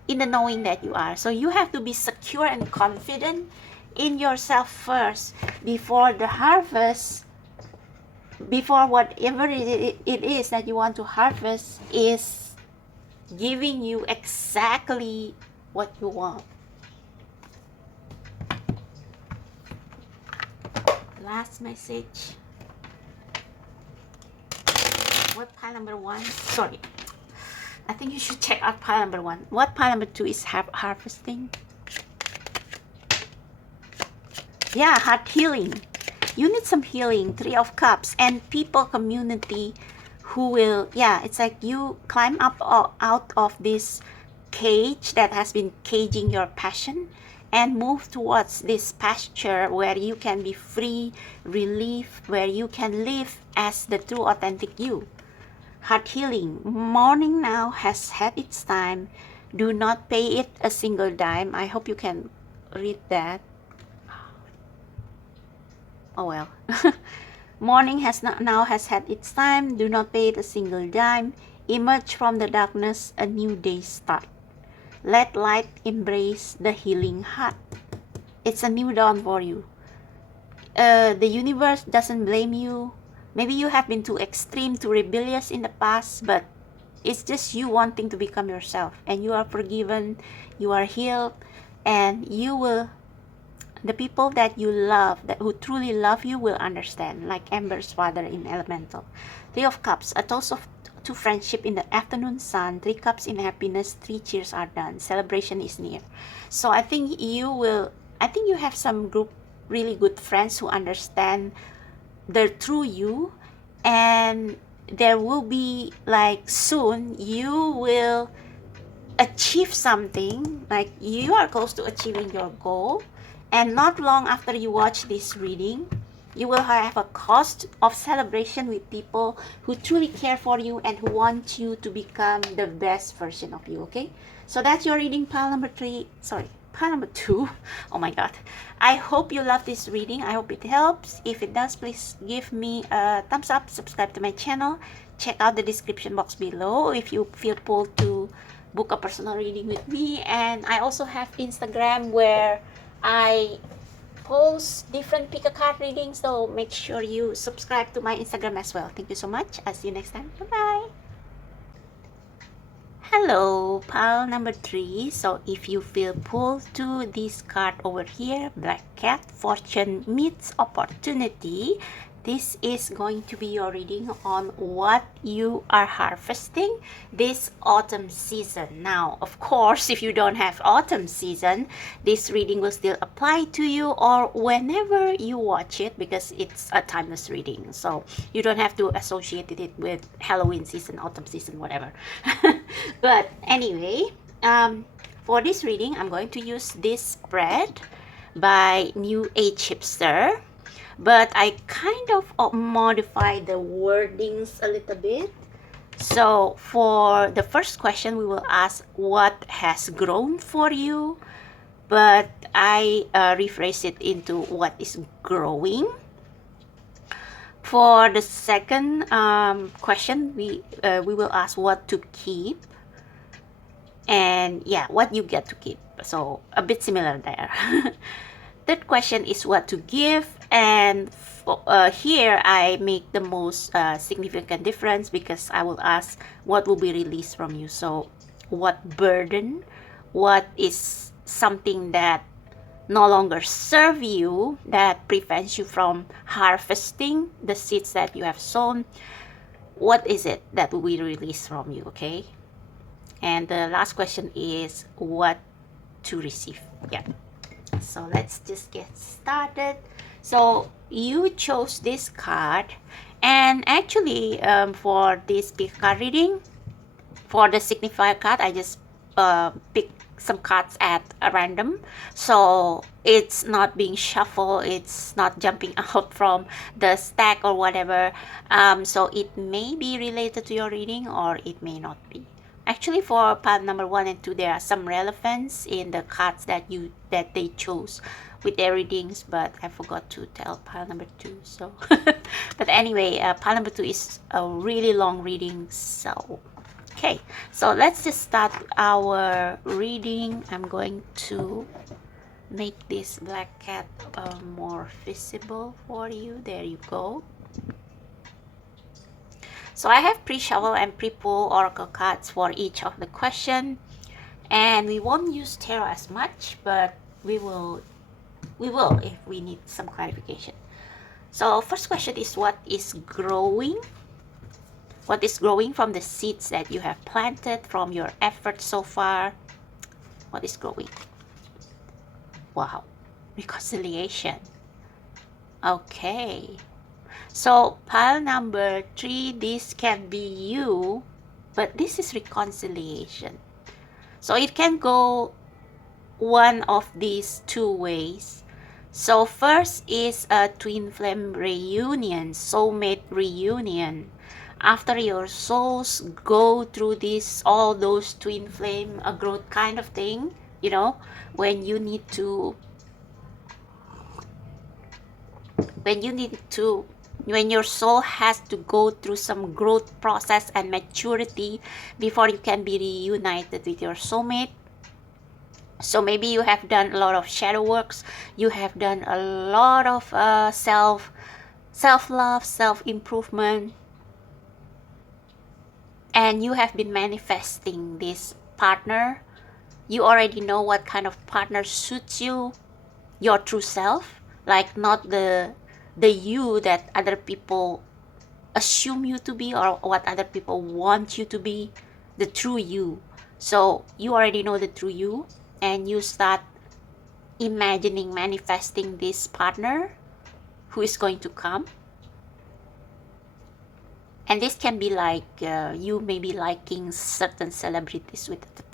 in the knowing that you are. So you have to be secure and confident in yourself first before the harvest, before whatever it is that you want to harvest is giving you exactly what you want. Last message. What pile number 1? Sorry. I think you should check out pile number 1. What pile number 2 is harvesting? Yeah, heart healing. You need some healing. 3 of Cups. And people, community who will, yeah, it's like you climb up out of this cage that has been caging your passion, and move towards this pasture where you can be free, relief, where you can live as the true authentic you. Heart healing. Morning now has had its time. Do not pay it a single dime. I hope you can read that. Oh well. Morning now has had its time. Do not pay it a single dime. Emerge from the darkness, a new day start. Let light embrace the healing heart. It's a new dawn for you. The universe doesn't blame you. Maybe you have been too extreme, too rebellious in the past, but it's just you wanting to become yourself, and you are forgiven, you are healed, and the people that you love, who truly love you, will understand, like Amber's father in Elemental. Three of Cups, a toast to friendship in the afternoon sun. 3 cups in happiness, 3 cheers are done. Celebration is near. So I think you have some really good friends who understand the true you, and there will be, like, soon you will achieve something, like you are close to achieving your goal, and not long after you watch this reading, you will have a cause of celebration with people who truly care for you and who want you to become the best version of you. Okay, so that's your reading, pile number 2. Oh my god, I hope you love this reading. I hope it helps. If it does, please give me a thumbs up, subscribe to my channel, check out the description box below if you feel pulled to book a personal reading with me. And I also have Instagram where I post different pick a card readings, so make sure you subscribe to my Instagram as well. Thank you so much. I'll see you next time. Bye bye. Hello, pile number 3. So if you feel pulled to this card over here, Black Cat, Fortune meets Opportunity, this is going to be your reading on what you are harvesting this autumn season. Now, of course, if you don't have autumn season, this reading will still apply to you, or whenever you watch it, because it's a timeless reading. So you don't have to associate it with Halloween season, autumn season, whatever. But anyway, for this reading, I'm going to use this spread by New Age Hipster, but I kind of modify the wordings a little bit. So for the first question, we will ask what has grown for you, but I rephrase it into what is growing. For the second question, we will ask what to keep, and yeah, what you get to keep. So a bit similar there. Third question is what to give, and here I make the most significant difference, because I will ask what will be released from you. So what burden, what is something that no longer serve you, that prevents you from harvesting the seeds that you have sown, what is it that will be released from you? Okay, and the last question is what to receive. Yeah, so let's just get started. So you chose this card, and actually for this big card reading, for the signifier card, I just picked some cards at a random, so it's not being shuffled, it's not jumping out from the stack or whatever. So it may be related to your reading, or it may not be. Actually, for pile number 1 and 2, there are some relevance in the cards that they chose with their readings, but I forgot to tell pile number 2. So but anyway, pile number 2 is a really long reading. So okay, so let's just start our reading. I'm going to make this black cat more visible for you. There you go. So I have pre-shuffle and pre-pull oracle cards for each of the question, and we won't use tarot as much, but we will if we need some clarification. So first question is what is growing? What is growing from the seeds that you have planted from your efforts so far? What is growing? Wow, reconciliation. Okay. So pile number 3, this can be you, but this is reconciliation. So it can go one of these two ways. So first is a twin flame reunion, soulmate reunion. After your souls go through this, all those twin flame growth kind of thing, you know, when you need to when your soul has to go through some growth process and maturity before you can be reunited with your soulmate. So maybe you have done a lot of shadow works, you have done a lot of self-love, self-improvement, and you have been manifesting this partner. You already know what kind of partner suits you, your true self, like not the you that other people assume you to be or what other people want you to be, the true you. So you already know the true you, and you start imagining manifesting this partner who is going to come. And this can be like you may be liking certain celebrities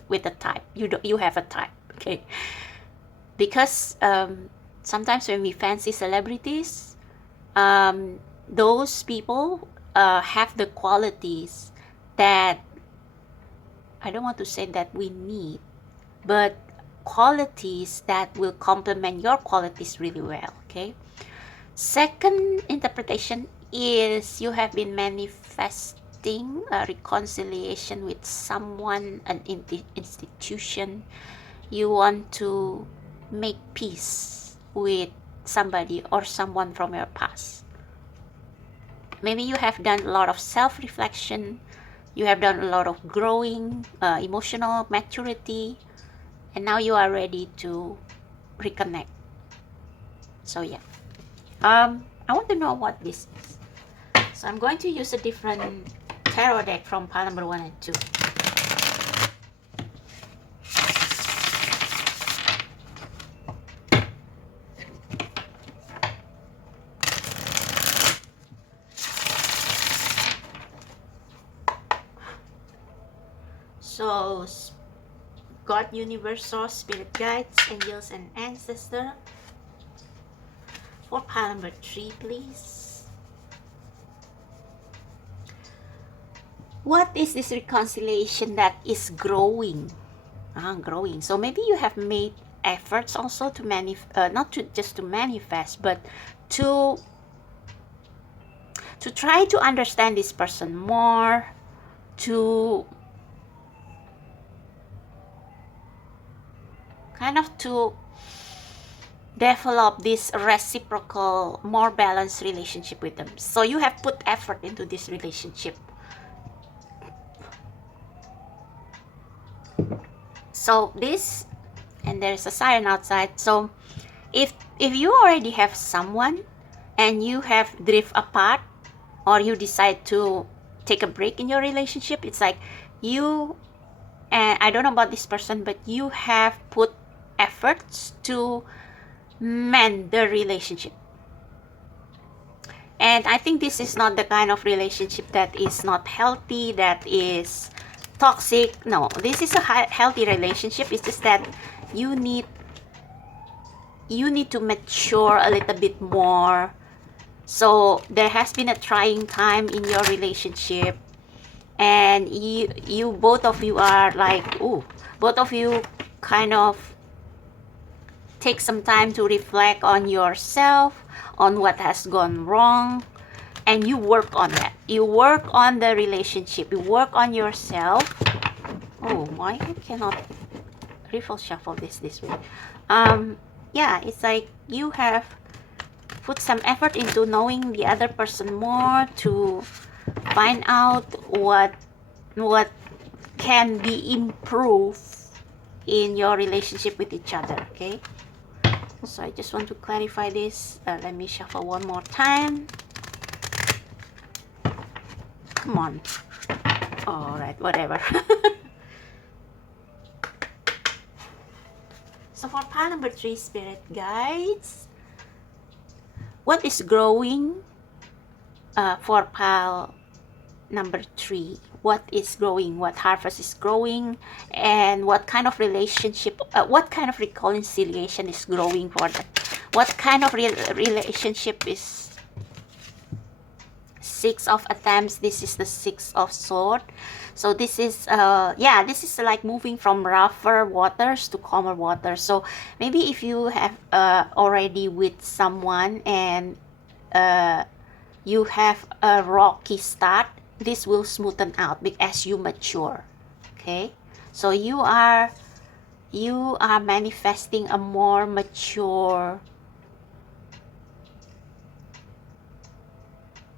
with a type. You have a type, okay? Because sometimes when we fancy celebrities, those people have the qualities that, I don't want to say that we need, but qualities that will complement your qualities really well, okay? Second interpretation is you have been manifesting a reconciliation with someone, an institution. You want to make peace with somebody or someone from your past. Maybe you have done a lot of self-reflection, you have done a lot of growing, emotional maturity, and now you are ready to reconnect. So yeah, I want to know what this is. So I'm going to use a different tarot deck from pile number 1 and 2. So God, universe, source, spirit guides, angels, and ancestor. For pile number 3, please. What is this reconciliation that is growing? Growing. So maybe you have made efforts also to not just to manifest, but to try to understand this person more, to kind of to develop this reciprocal, more balanced relationship with them. So you have put effort into this relationship. So this, and there's a siren outside. So if you already have someone and you have drift apart, or you decide to take a break in your relationship, it's like you, and I don't know about this person, but you have put efforts to mend the relationship. And I think this is not the kind of relationship that is not healthy, that is toxic. No, this is a healthy relationship. It's just that you need to mature a little bit more. So there has been a trying time in your relationship, and you both of you are like, both of you kind of take some time to reflect on yourself, on what has gone wrong, and you work on that. You work on the relationship, you work on yourself. Oh, why I cannot shuffle this way? Yeah, it's like you have put some effort into knowing the other person more, to find out what can be improved in your relationship with each other, okay? So I just want to clarify this. Let me shuffle one more time. Come on. Alright, whatever. So for pile number 3, spirit guides, what is growing for pile number 3? what is growing, what harvest is growing, and what kind of relationship, what kind of reconciliation is growing for them. What kind of relationship is Six of Attempts. This is the Six of Sword. So this is yeah, this is like moving from rougher waters to calmer waters. So maybe if you have already with someone and you have a rocky start, this will smoothen out as you mature. Okay, so you are manifesting a more mature,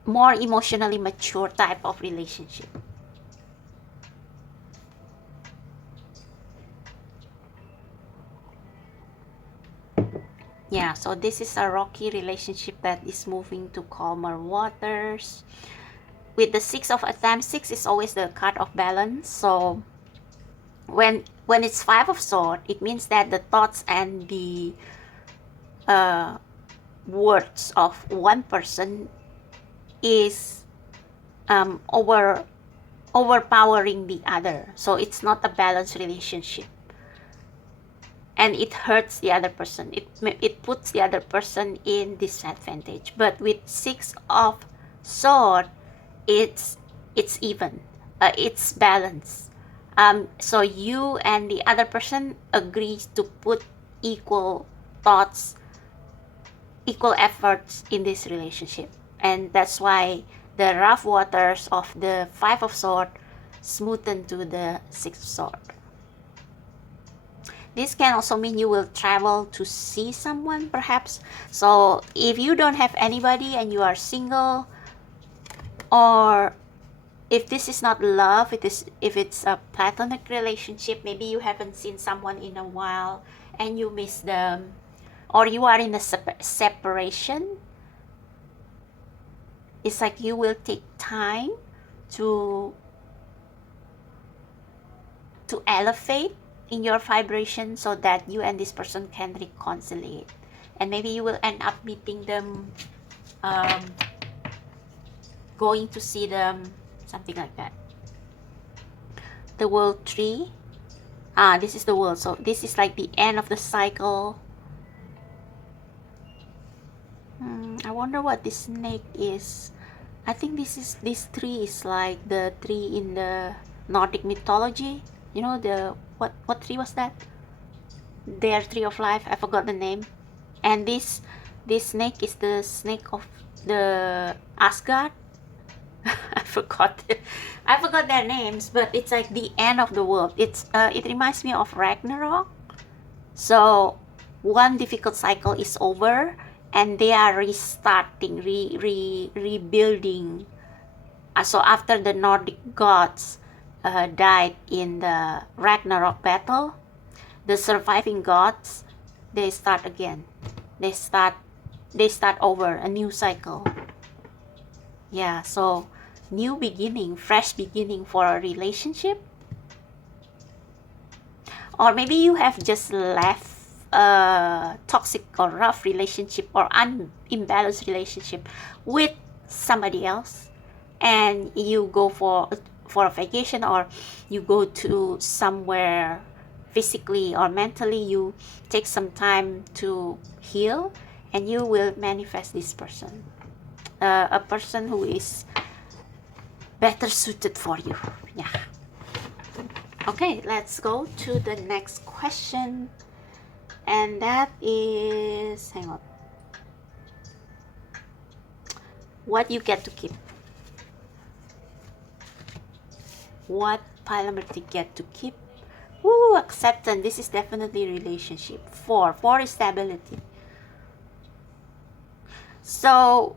more emotionally mature type of relationship. Yeah, so this is a rocky relationship that is moving to calmer waters. With the Six of Attempts, six is always the card of balance. So when it's Five of Swords, it means that the thoughts and the words of one person is overpowering the other. So it's not a balanced relationship, and it hurts the other person. It puts the other person in disadvantage. But with Six of Sword, it's even, it's balanced. So you and the other person agrees to put equal thoughts, equal efforts in this relationship, and that's why the rough waters of the Five of Swords smoothen to the Six of Swords. This can also mean you will travel to see someone, perhaps. So if you don't have anybody and you are single, or if this is not love, if it's a platonic relationship, maybe you haven't seen someone in a while and you miss them, or you are in a separation. It's like you will take time to elevate in your vibration so that you and this person can reconcile. And maybe you will end up meeting them, going to see them, something like that. The World Tree. This is the world. So this is like the end of the cycle. I wonder what this snake is. I think this tree is like the tree in the Nordic mythology. You know, the what tree was that? Their tree of life. I forgot the name. And this snake is the snake of the Asgard. I forgot their names, but it's like the end of the world. It reminds me of Ragnarok. So one difficult cycle is over, and they are restarting, rebuilding. So after the Nordic gods died in the Ragnarok battle, the surviving gods, they start again. They start over, a new cycle. Yeah, so new beginning, fresh beginning for a relationship. Or maybe you have just left a toxic or rough relationship or imbalanced relationship with somebody else, and you go for a vacation, or you go to somewhere physically or mentally, you take some time to heal, and you will manifest this person, a person who is better suited for you. Yeah. Okay, let's go to the next question, and that is, hang on, what you get to keep. What pile number to get to keep? Woo, acceptance. This is definitely relationship. Four is stability. So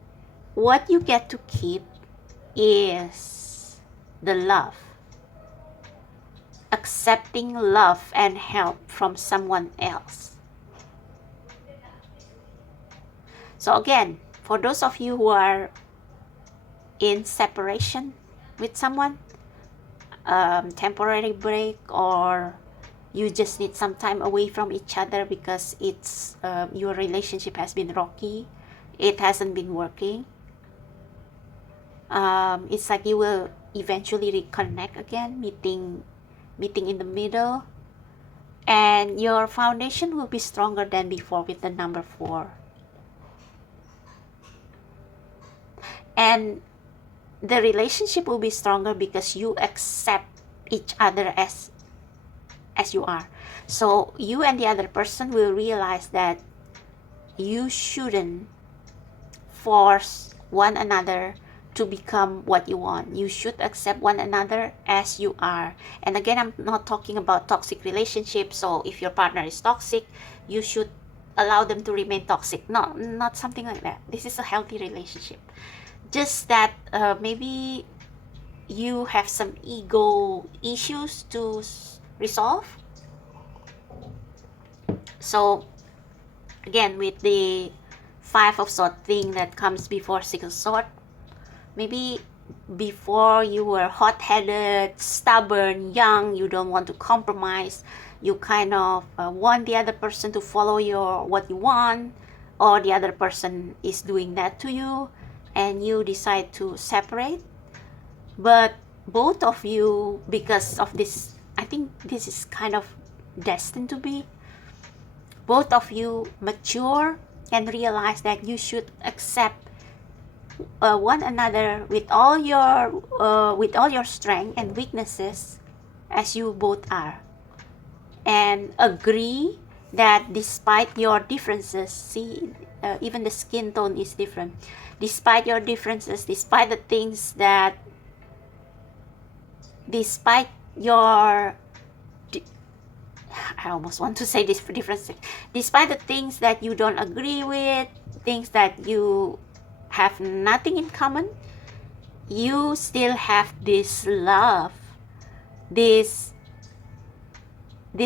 what you get to keep is the love. Accepting love and help from someone else. So again, for those of you who are in separation with someone, temporary break, or you just need some time away from each other because it's your relationship has been rocky, it hasn't been working, it's like you will eventually reconnect again, meeting in the middle, and your foundation will be stronger than before with the number 4. And the relationship will be stronger because you accept each other as you are. So you and the other person will realize that you shouldn't force one another to become what you want. You should accept one another as you are. And again, I'm not talking about toxic relationships. So if your partner is toxic, you should allow them to remain toxic. No, not something like that. This is a healthy relationship. Just that maybe you have some ego issues to resolve. So again, with the 5 of Swords thing that comes before 6 of Swords, maybe before you were hot-headed, stubborn, young, you don't want to compromise, you kind of want the other person to follow what you want, or the other person is doing that to you, and you decide to separate. But both of you, because of this, I think this is kind of destined to be, both of you mature and realize that you should accept one another with all your strength and weaknesses as you both are, and agree that despite your differences, see, even the skin tone is different, despite your differences, despite the things that, despite your, I almost want to say this for differences, despite the things that you don't agree with, things that you have nothing in common, you still have this love, this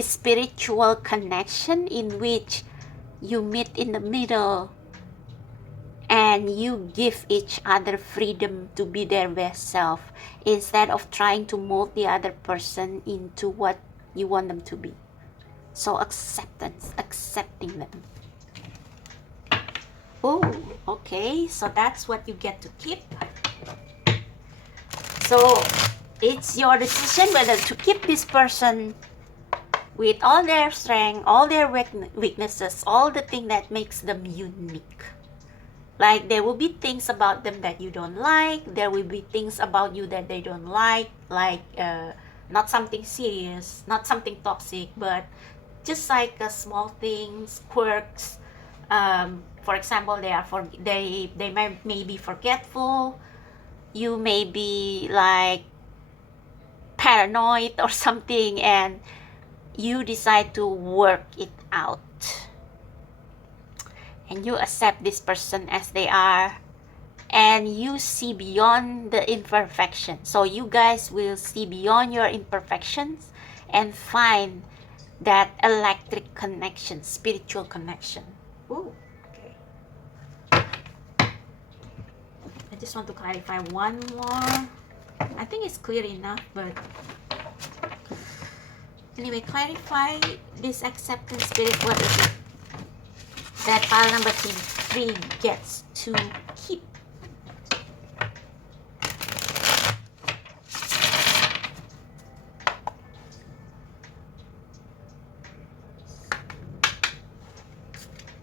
spiritual connection in which you meet in the middle and you give each other freedom to be their best self instead of trying to mold the other person into what you want them to be. So acceptance, accepting them. Oh, okay, so that's what you get to keep. So it's your decision whether to keep this person with all their strength, all their weaknesses, all the thing that makes them unique. Like, there will be things about them that you don't like, there will be things about you that they don't like not something serious, not something toxic, but just like small things, quirks. For example, they may be forgetful, you may be like paranoid or something, and you decide to work it out. And you accept this person as they are, and you see beyond the imperfection. So you guys will see beyond your imperfections and find that electric connection, spiritual connection. Ooh, okay. I just want to clarify one more. I think it's clear enough, but anyway, clarify this acceptance spirit. What is it that pile number 3 gets to keep?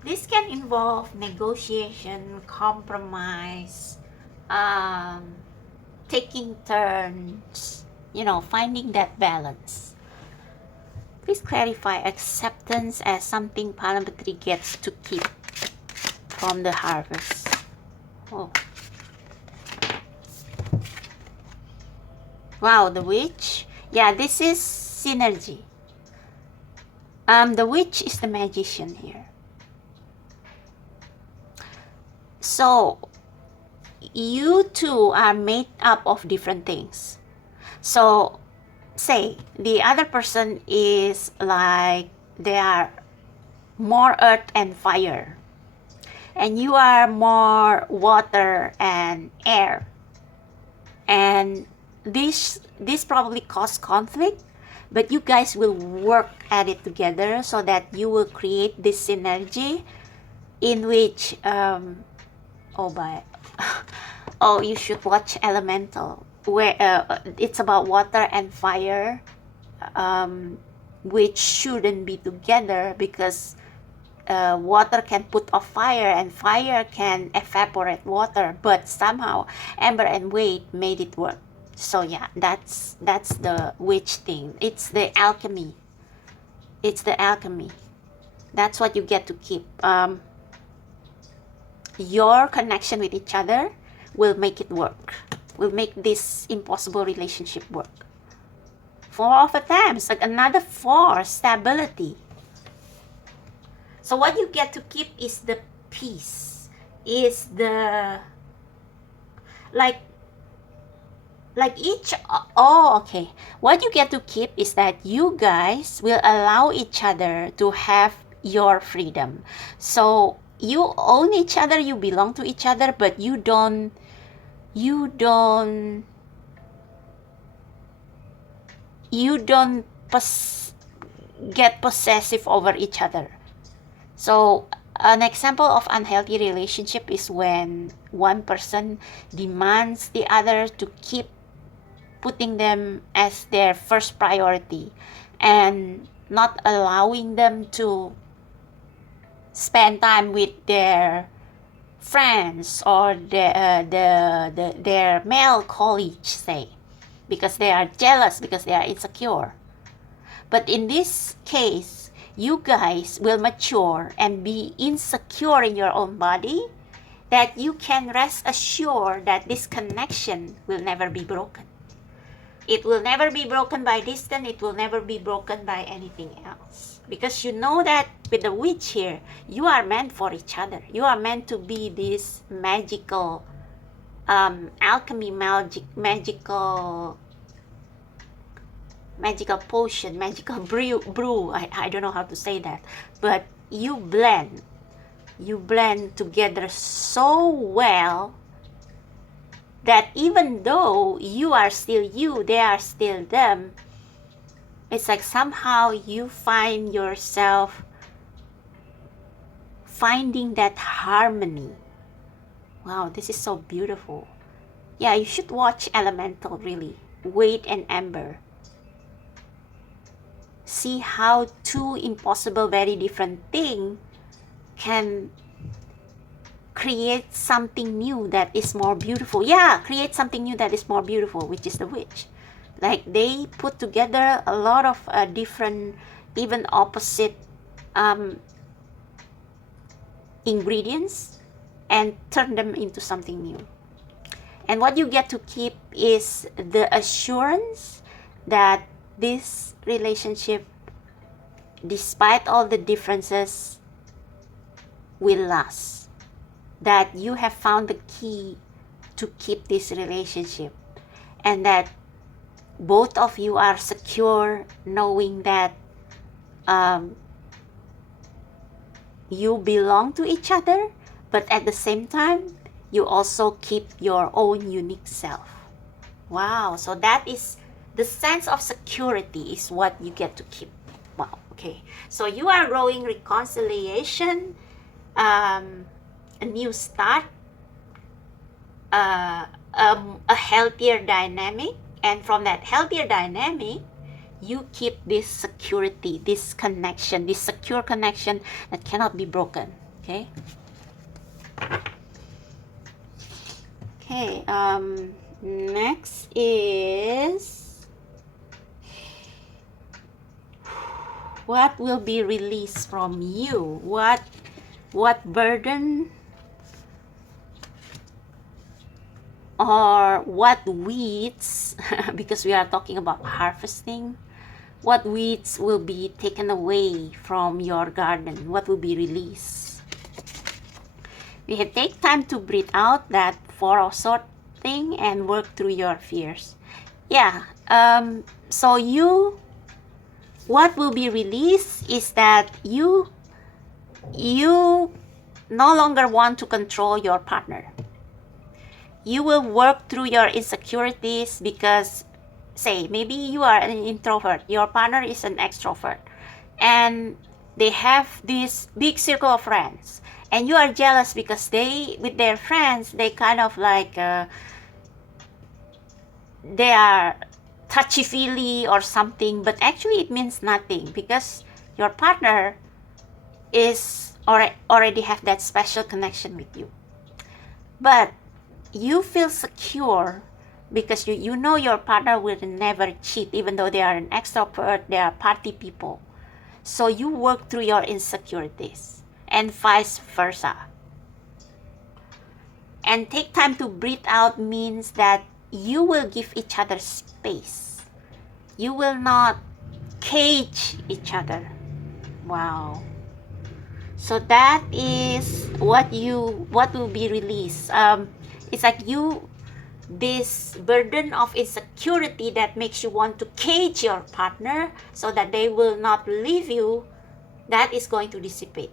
This can involve negotiation, compromise, taking turns, finding that balance. Please clarify acceptance as something pile number 3 gets to keep from the harvest. Oh. Wow, the witch. Yeah, this is synergy. The witch is the magician here. So you two are made up of different things. So say the other person is like, they are more earth and fire, and you are more water and air, and this probably cause conflict, but you guys will work at it together so that you will create this synergy in which you should watch Elemental. where it's about water and fire, which shouldn't be together, because water can put off fire and fire can evaporate water, but somehow Amber and Wade made it work. So yeah, that's the witch thing. It's the alchemy. It's the alchemy. That's what you get to keep. Your connection with each other will make it work, will make this impossible relationship work. Four of Attempts, like another four, stability. So what you get to keep is the peace, is the like each, oh okay, what you get to keep is that you guys will allow each other to have your freedom. So you own each other, you belong to each other, but you don't get possessive over each other. So an example of unhealthy relationship is when one person demands the other to keep putting them as their first priority and not allowing them to spend time with their friends or their male colleagues, say, because they are jealous, because they are insecure. But in this case, you guys will mature and be insecure in your own body, that you can rest assured that this connection will never be broken. It will never be broken by distance. It will never be broken by anything else. Because you know that with the witch here, you are meant for each other. You are meant to be this magical alchemy, magical potion, magical brew. I don't know how to say that. But you blend together so well that even though you are still you, they are still them, it's like somehow you find yourself finding that harmony. Wow, this is so beautiful. Yeah, you should watch Elemental, really. Wade and Amber. See how two impossible, very different things can create something new that is more beautiful. Yeah, create something new that is more beautiful, which is the witch. Like they put together a lot of different, even opposite ingredients and turn them into something new. And what you get to keep is the assurance that this relationship, despite all the differences, will last. That you have found the key to keep this relationship, and that both of you are secure knowing that you belong to each other, but at the same time you also keep your own unique self. Wow, so that is the sense of security is what you get to keep. Wow, okay, so you are rowing reconciliation, a new start, a healthier dynamic, and from that healthier dynamic you keep this security, this connection, this secure connection that cannot be broken. Okay, next is what will be released from you. What burden or what weeds, because we are talking about harvesting, what weeds will be taken away from your garden? What will be released? We have take time to breathe out that Four of Swords thing and work through your fears. Yeah, so what will be released is that you no longer want to control your partner. You will work through your insecurities because, say, maybe you are an introvert, your partner is an extrovert, and they have this big circle of friends, and you are jealous because they, with their friends, they kind of like they are touchy-feely or something, but actually it means nothing because your partner is already have that special connection with you. But you feel secure because you know your partner will never cheat, even though they are an extrovert, they are party people. So you work through your insecurities and vice versa. And take time to breathe out means that you will give each other space. You will not cage each other. Wow. So that is what will be released. It's like this burden of insecurity that makes you want to cage your partner so that they will not leave you, that is going to dissipate.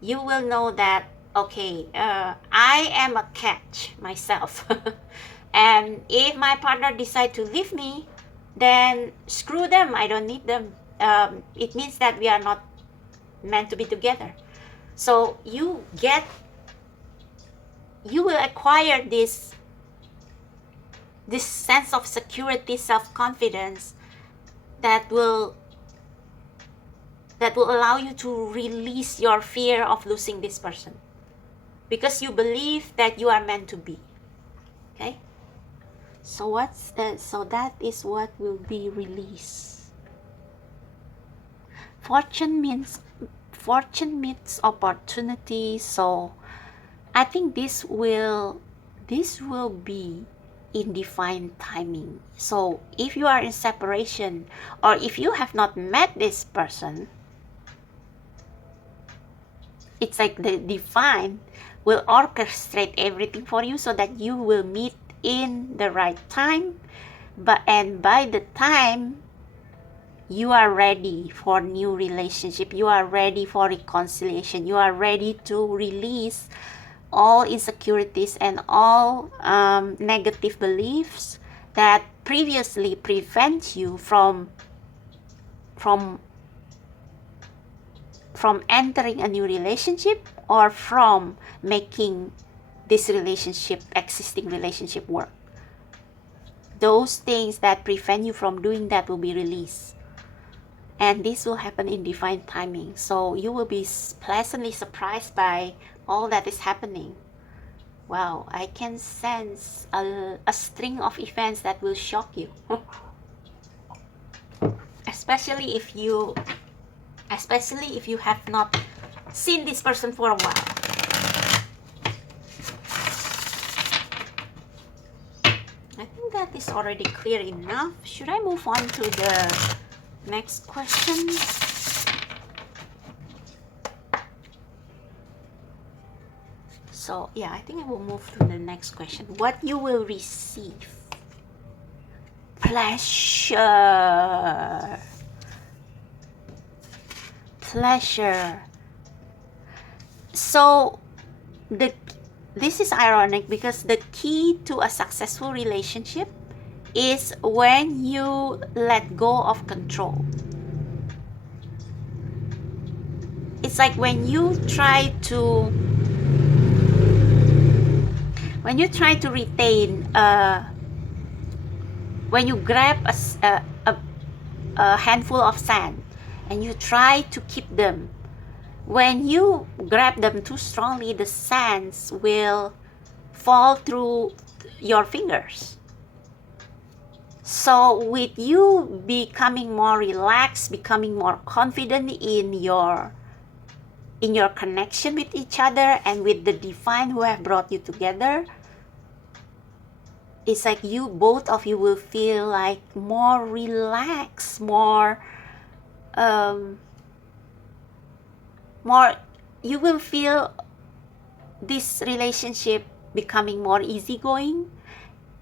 You will know that, okay, I am a catch myself. And if my partner decide to leave me, then screw them, I don't need them. It means that we are not meant to be together. So you will acquire this sense of security, self-confidence that will allow you to release your fear of losing this person, because you believe that you are meant to be. Okay? So that is what will be released. Fortune meets opportunity. So I think this will be in divine timing. So if you are in separation, or if you have not met this person, it's like the divine will orchestrate everything for you so that you will meet in the right time. And by the time you are ready for new relationship, you are ready for reconciliation, you are ready to release all insecurities and all negative beliefs that previously prevent you from entering a new relationship, or from making this existing relationship work. Those things that prevent you from doing that will be released. And this will happen in divine timing. So you will be pleasantly surprised by all that is happening. Wow, I can sense a string of events that will shock you. especially if you have not seen this person for a while. I think that is already clear enough. Should I move on to the next question? So yeah, I think I will move to the next question. What you will receive? Pleasure. So this is ironic, because the key to a successful relationship is when you let go of control. It's like when you try to retain, when you grab a handful of sand and you try to keep them, when you grab them too strongly, the sands will fall through your fingers. So with you becoming more relaxed, becoming more confident in your connection with each other and with the divine who have brought you together, it's like both of you will feel like more relaxed, more you will feel this relationship becoming more easygoing.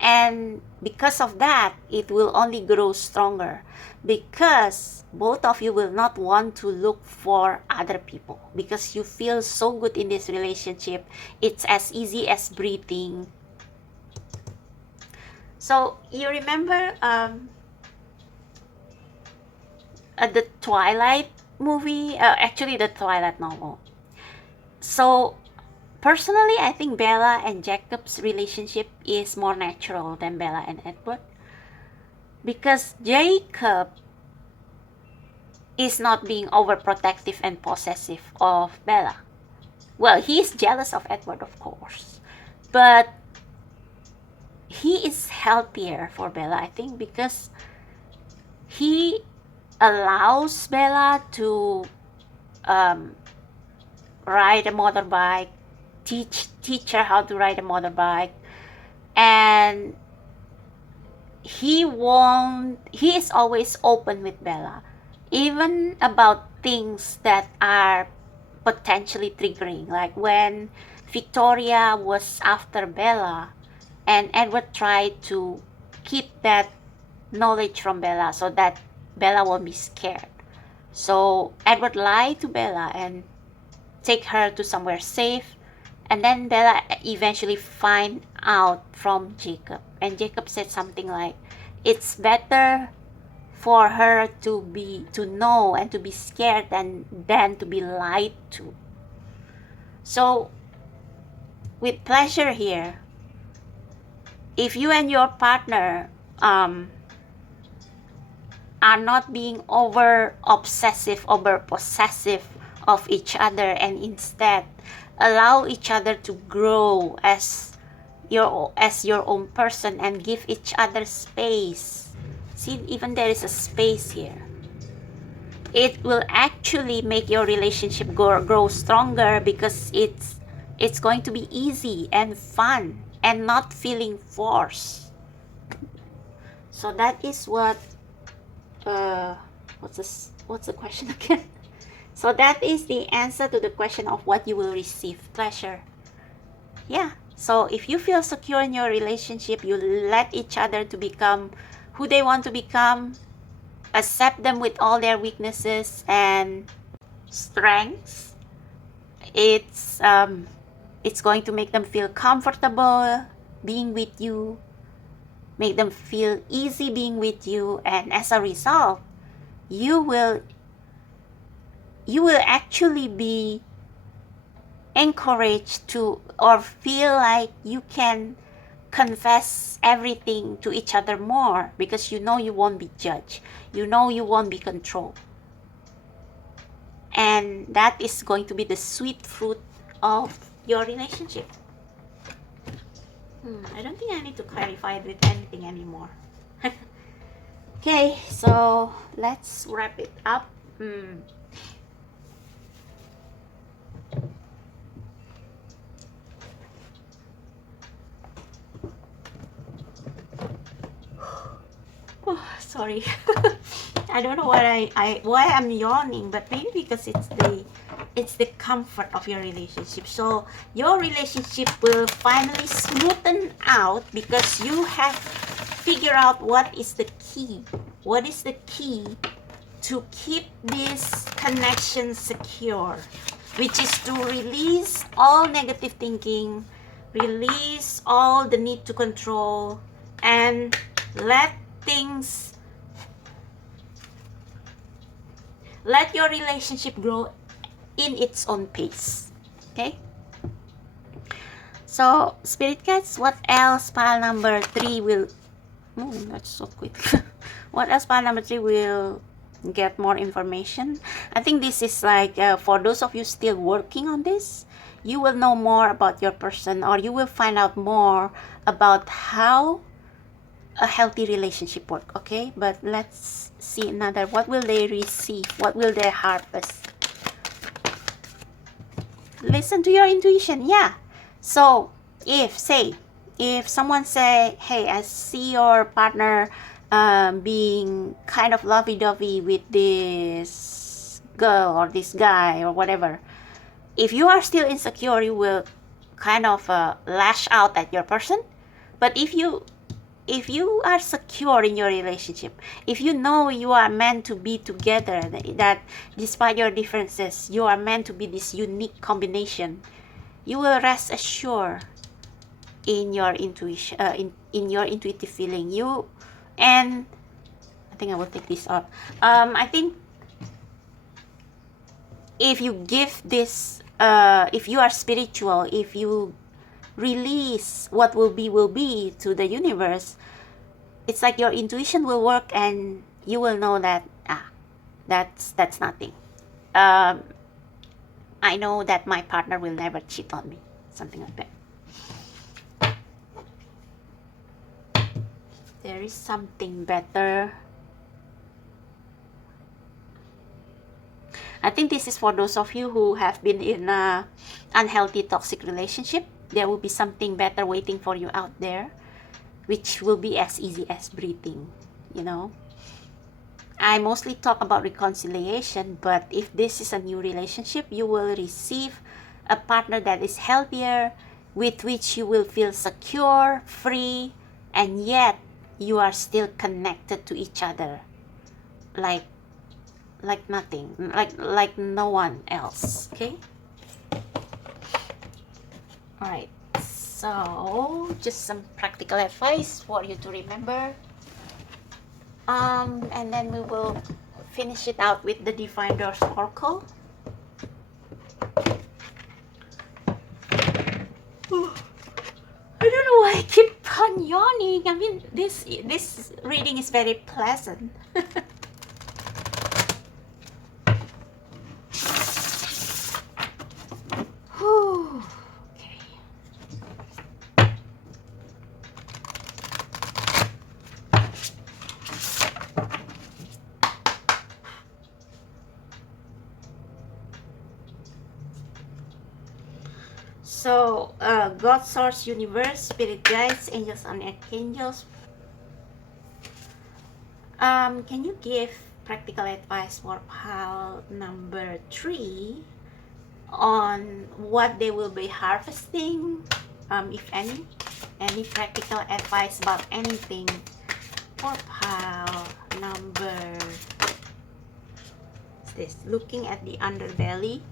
And because of that, it will only grow stronger, because both of you will not want to look for other people, because you feel so good in this relationship. It's as easy as breathing. So you remember the Twilight movie, actually the Twilight novel. So personally, I think Bella and Jacob's relationship is more natural than Bella and Edward. because Jacob is not being overprotective and possessive of Bella. Well, he is jealous of Edward, of course, but he is healthier for Bella, I think, because he allows Bella to ride a motorbike, teach her how to ride a motorbike, and he is always open with Bella, even about things that are potentially triggering, like when Victoria was after Bella and Edward tried to keep that knowledge from Bella so that Bella won't be scared. So Edward lied to Bella and take her to somewhere safe, and then Bella eventually find out from Jacob, and Jacob said something like, it's better for her to know and to be scared than to be lied to. So with pleasure here, if you and your partner are not being over obsessive, over possessive of each other, and instead allow each other to grow as your own person and give each other space. See, even there is a space here. It will actually make your relationship grow stronger, because it's going to be easy and fun and not feeling forced. So that is what what's the question again? So that is the answer to the question of what you will receive. Pleasure. Yeah. So if you feel secure in your relationship, you let each other to become who they want to become, accept them with all their weaknesses and strengths. It's going to make them feel comfortable being with you, make them feel easy being with you, and as a result, you will actually be encouraged to, or feel like you can confess everything to each other more, because you know you won't be judged, you know you won't be controlled, and that is going to be the sweet fruit of your relationship. I don't think I need to clarify it with anything anymore. Okay, so let's wrap it up. Oh, sorry. I don't know why I'm yawning, but maybe because it's the comfort of your relationship. So your relationship will finally smoothen out because you have figured out what is the key. What is the key to keep this connection secure, which is to release all negative thinking, release all the need to control, and let your relationship grow in its own pace. Okay, so spirit guides, what else pile number 3 will that's so quick. What else pile number 3 will get more information? I think this is like for those of you still working on this, you will know more about your person, or you will find out more about how a healthy relationship work. Okay, but let's see another. What will they receive? What will they harvest? Listen to your intuition. Yeah. So if someone say, hey, I see your partner being kind of lovey-dovey with this girl or this guy or whatever, if you are still insecure, you will kind of lash out at your person. But if you are secure in your relationship, if you know you are meant to be together, that despite your differences, you are meant to be this unique combination, you will rest assured in your intuition, in your intuitive feeling. And I think I will take this off. I think if you give this, if you are spiritual, if you release what will be to the universe, it's like your intuition will work and you will know that that's nothing. I know that my partner will never cheat on me, something like that. There is something better. I think this is for those of you who have been in a unhealthy toxic relationship. There will be something better waiting for you out there, which will be as easy as breathing, you know. I mostly talk about reconciliation, but if this is a new relationship, you will receive a partner that is healthier, with which you will feel secure, free, and yet you are still connected to each other, like nothing, like no one else. Okay. All right. So just some practical advice for you to remember. And then we will finish it out with the Divine Doors Oracle. I don't know why I keep on yawning. I mean, this reading is very pleasant. Okay. So, God, Source, Universe, Spirit Guides, Angels and Archangels, can you give practical advice for pile number 3 on what they will be harvesting, if any practical advice about anything for pile number, this, looking at the underbelly.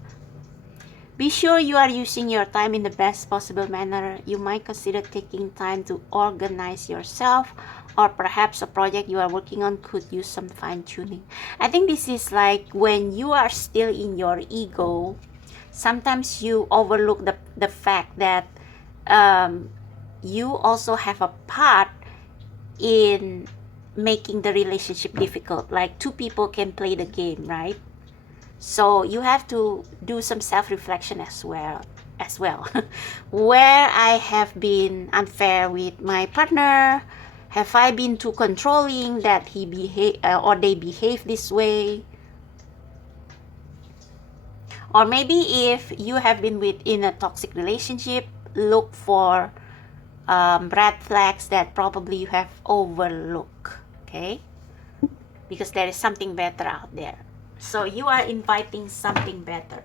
Be sure you are using your time in the best possible manner. You might consider taking time to organize yourself, or perhaps a project you are working on could use some fine-tuning. I think this is like when you are still in your ego, sometimes you overlook the fact that you also have a part in making the relationship difficult. Like two people can play the game, right? So you have to do some self-reflection as well. Where I have been unfair with my partner, have I been too controlling that he behave or they behave this way? Or maybe if you have been within a toxic relationship, look for red flags that probably you have overlooked, okay? Because there is something better out there. So you are inviting something better.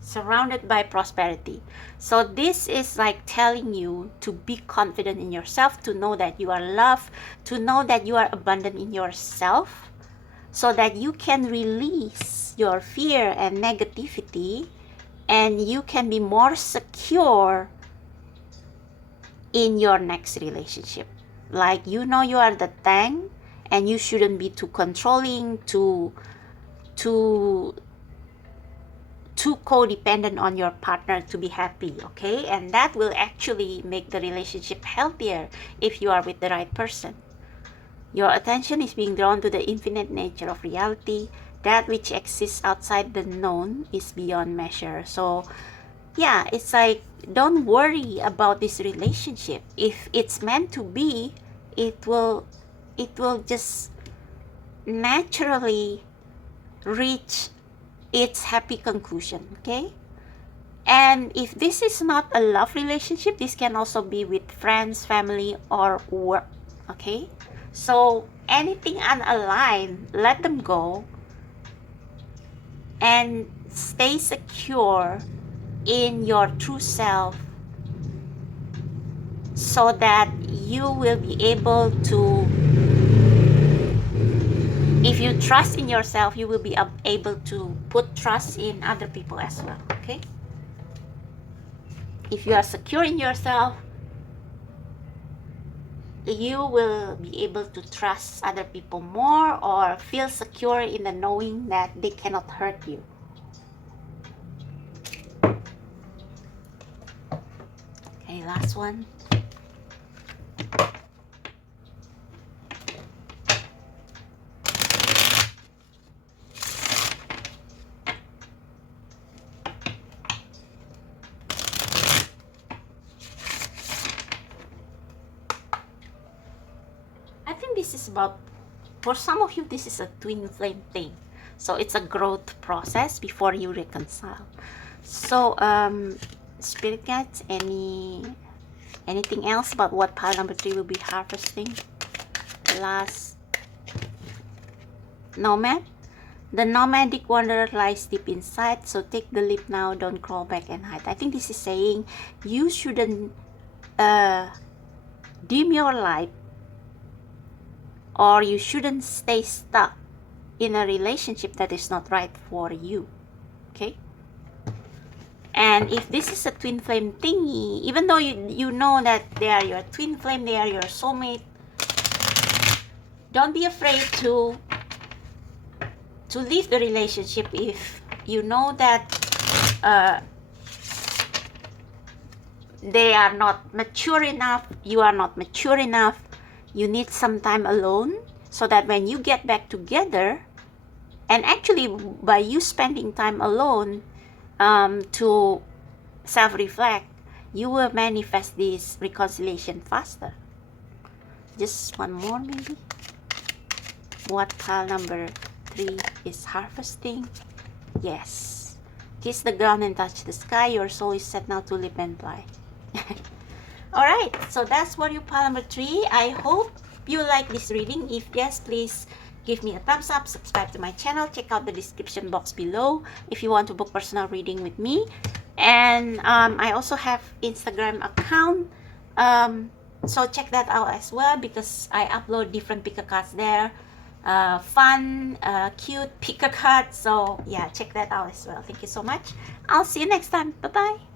Surrounded by prosperity. So this is like telling you to be confident in yourself, to know that you are loved, to know that you are abundant in yourself, so that you can release your fear and negativity, and you can be more secure in your next relationship. Like, you know, you are the tank, and you shouldn't be too controlling, too codependent on your partner to be happy, okay? And that will actually make the relationship healthier if you are with the right person. Your attention is being drawn to the infinite nature of reality. That which exists outside the known is beyond measure. So yeah, it's like, don't worry about this relationship. If it's meant to be, it will just naturally reach its happy conclusion, okay? And if this is not a love relationship, this can also be with friends, family, or work, okay? So anything unaligned, let them go and stay secure in your true self, so that you will be able to, if you trust in yourself, you will be able to put trust in other people as well, okay? If you are secure in yourself, you will be able to trust other people more, or feel secure in the knowing that they cannot hurt you. Okay, last one. this is about, for some of you, this is a twin flame thing. So it's a growth process before you reconcile. So, Spirit guides, anything else about what pile number 3 will be harvesting? Last, nomad. The nomadic wanderer lies deep inside, so take the leap now, don't crawl back and hide. I think this is saying you shouldn't dim your light, or you shouldn't stay stuck in a relationship that is not right for you. Okay? And if this is a twin flame thingy, even though you know that they are your twin flame, they are your soulmate, don't be afraid to leave the relationship if you know that they are not mature enough, you are not mature enough, you need some time alone, so that when you get back together, and actually by you spending time alone to self-reflect, you will manifest this reconciliation faster. Just one more maybe. What pile number 3 is harvesting? Yes. Kiss the ground and touch the sky. Your soul is set now to live and fly. Alright, so that's for you, pile number 3. I hope you like this reading. If yes, please give me a thumbs up, subscribe to my channel, check out the description box below if you want to book personal reading with me. And I also have Instagram account, so check that out as well, because I upload different pick a cards there, fun, cute pick a card. So yeah, check that out as well. Thank you so much. I'll see you next time. Bye bye.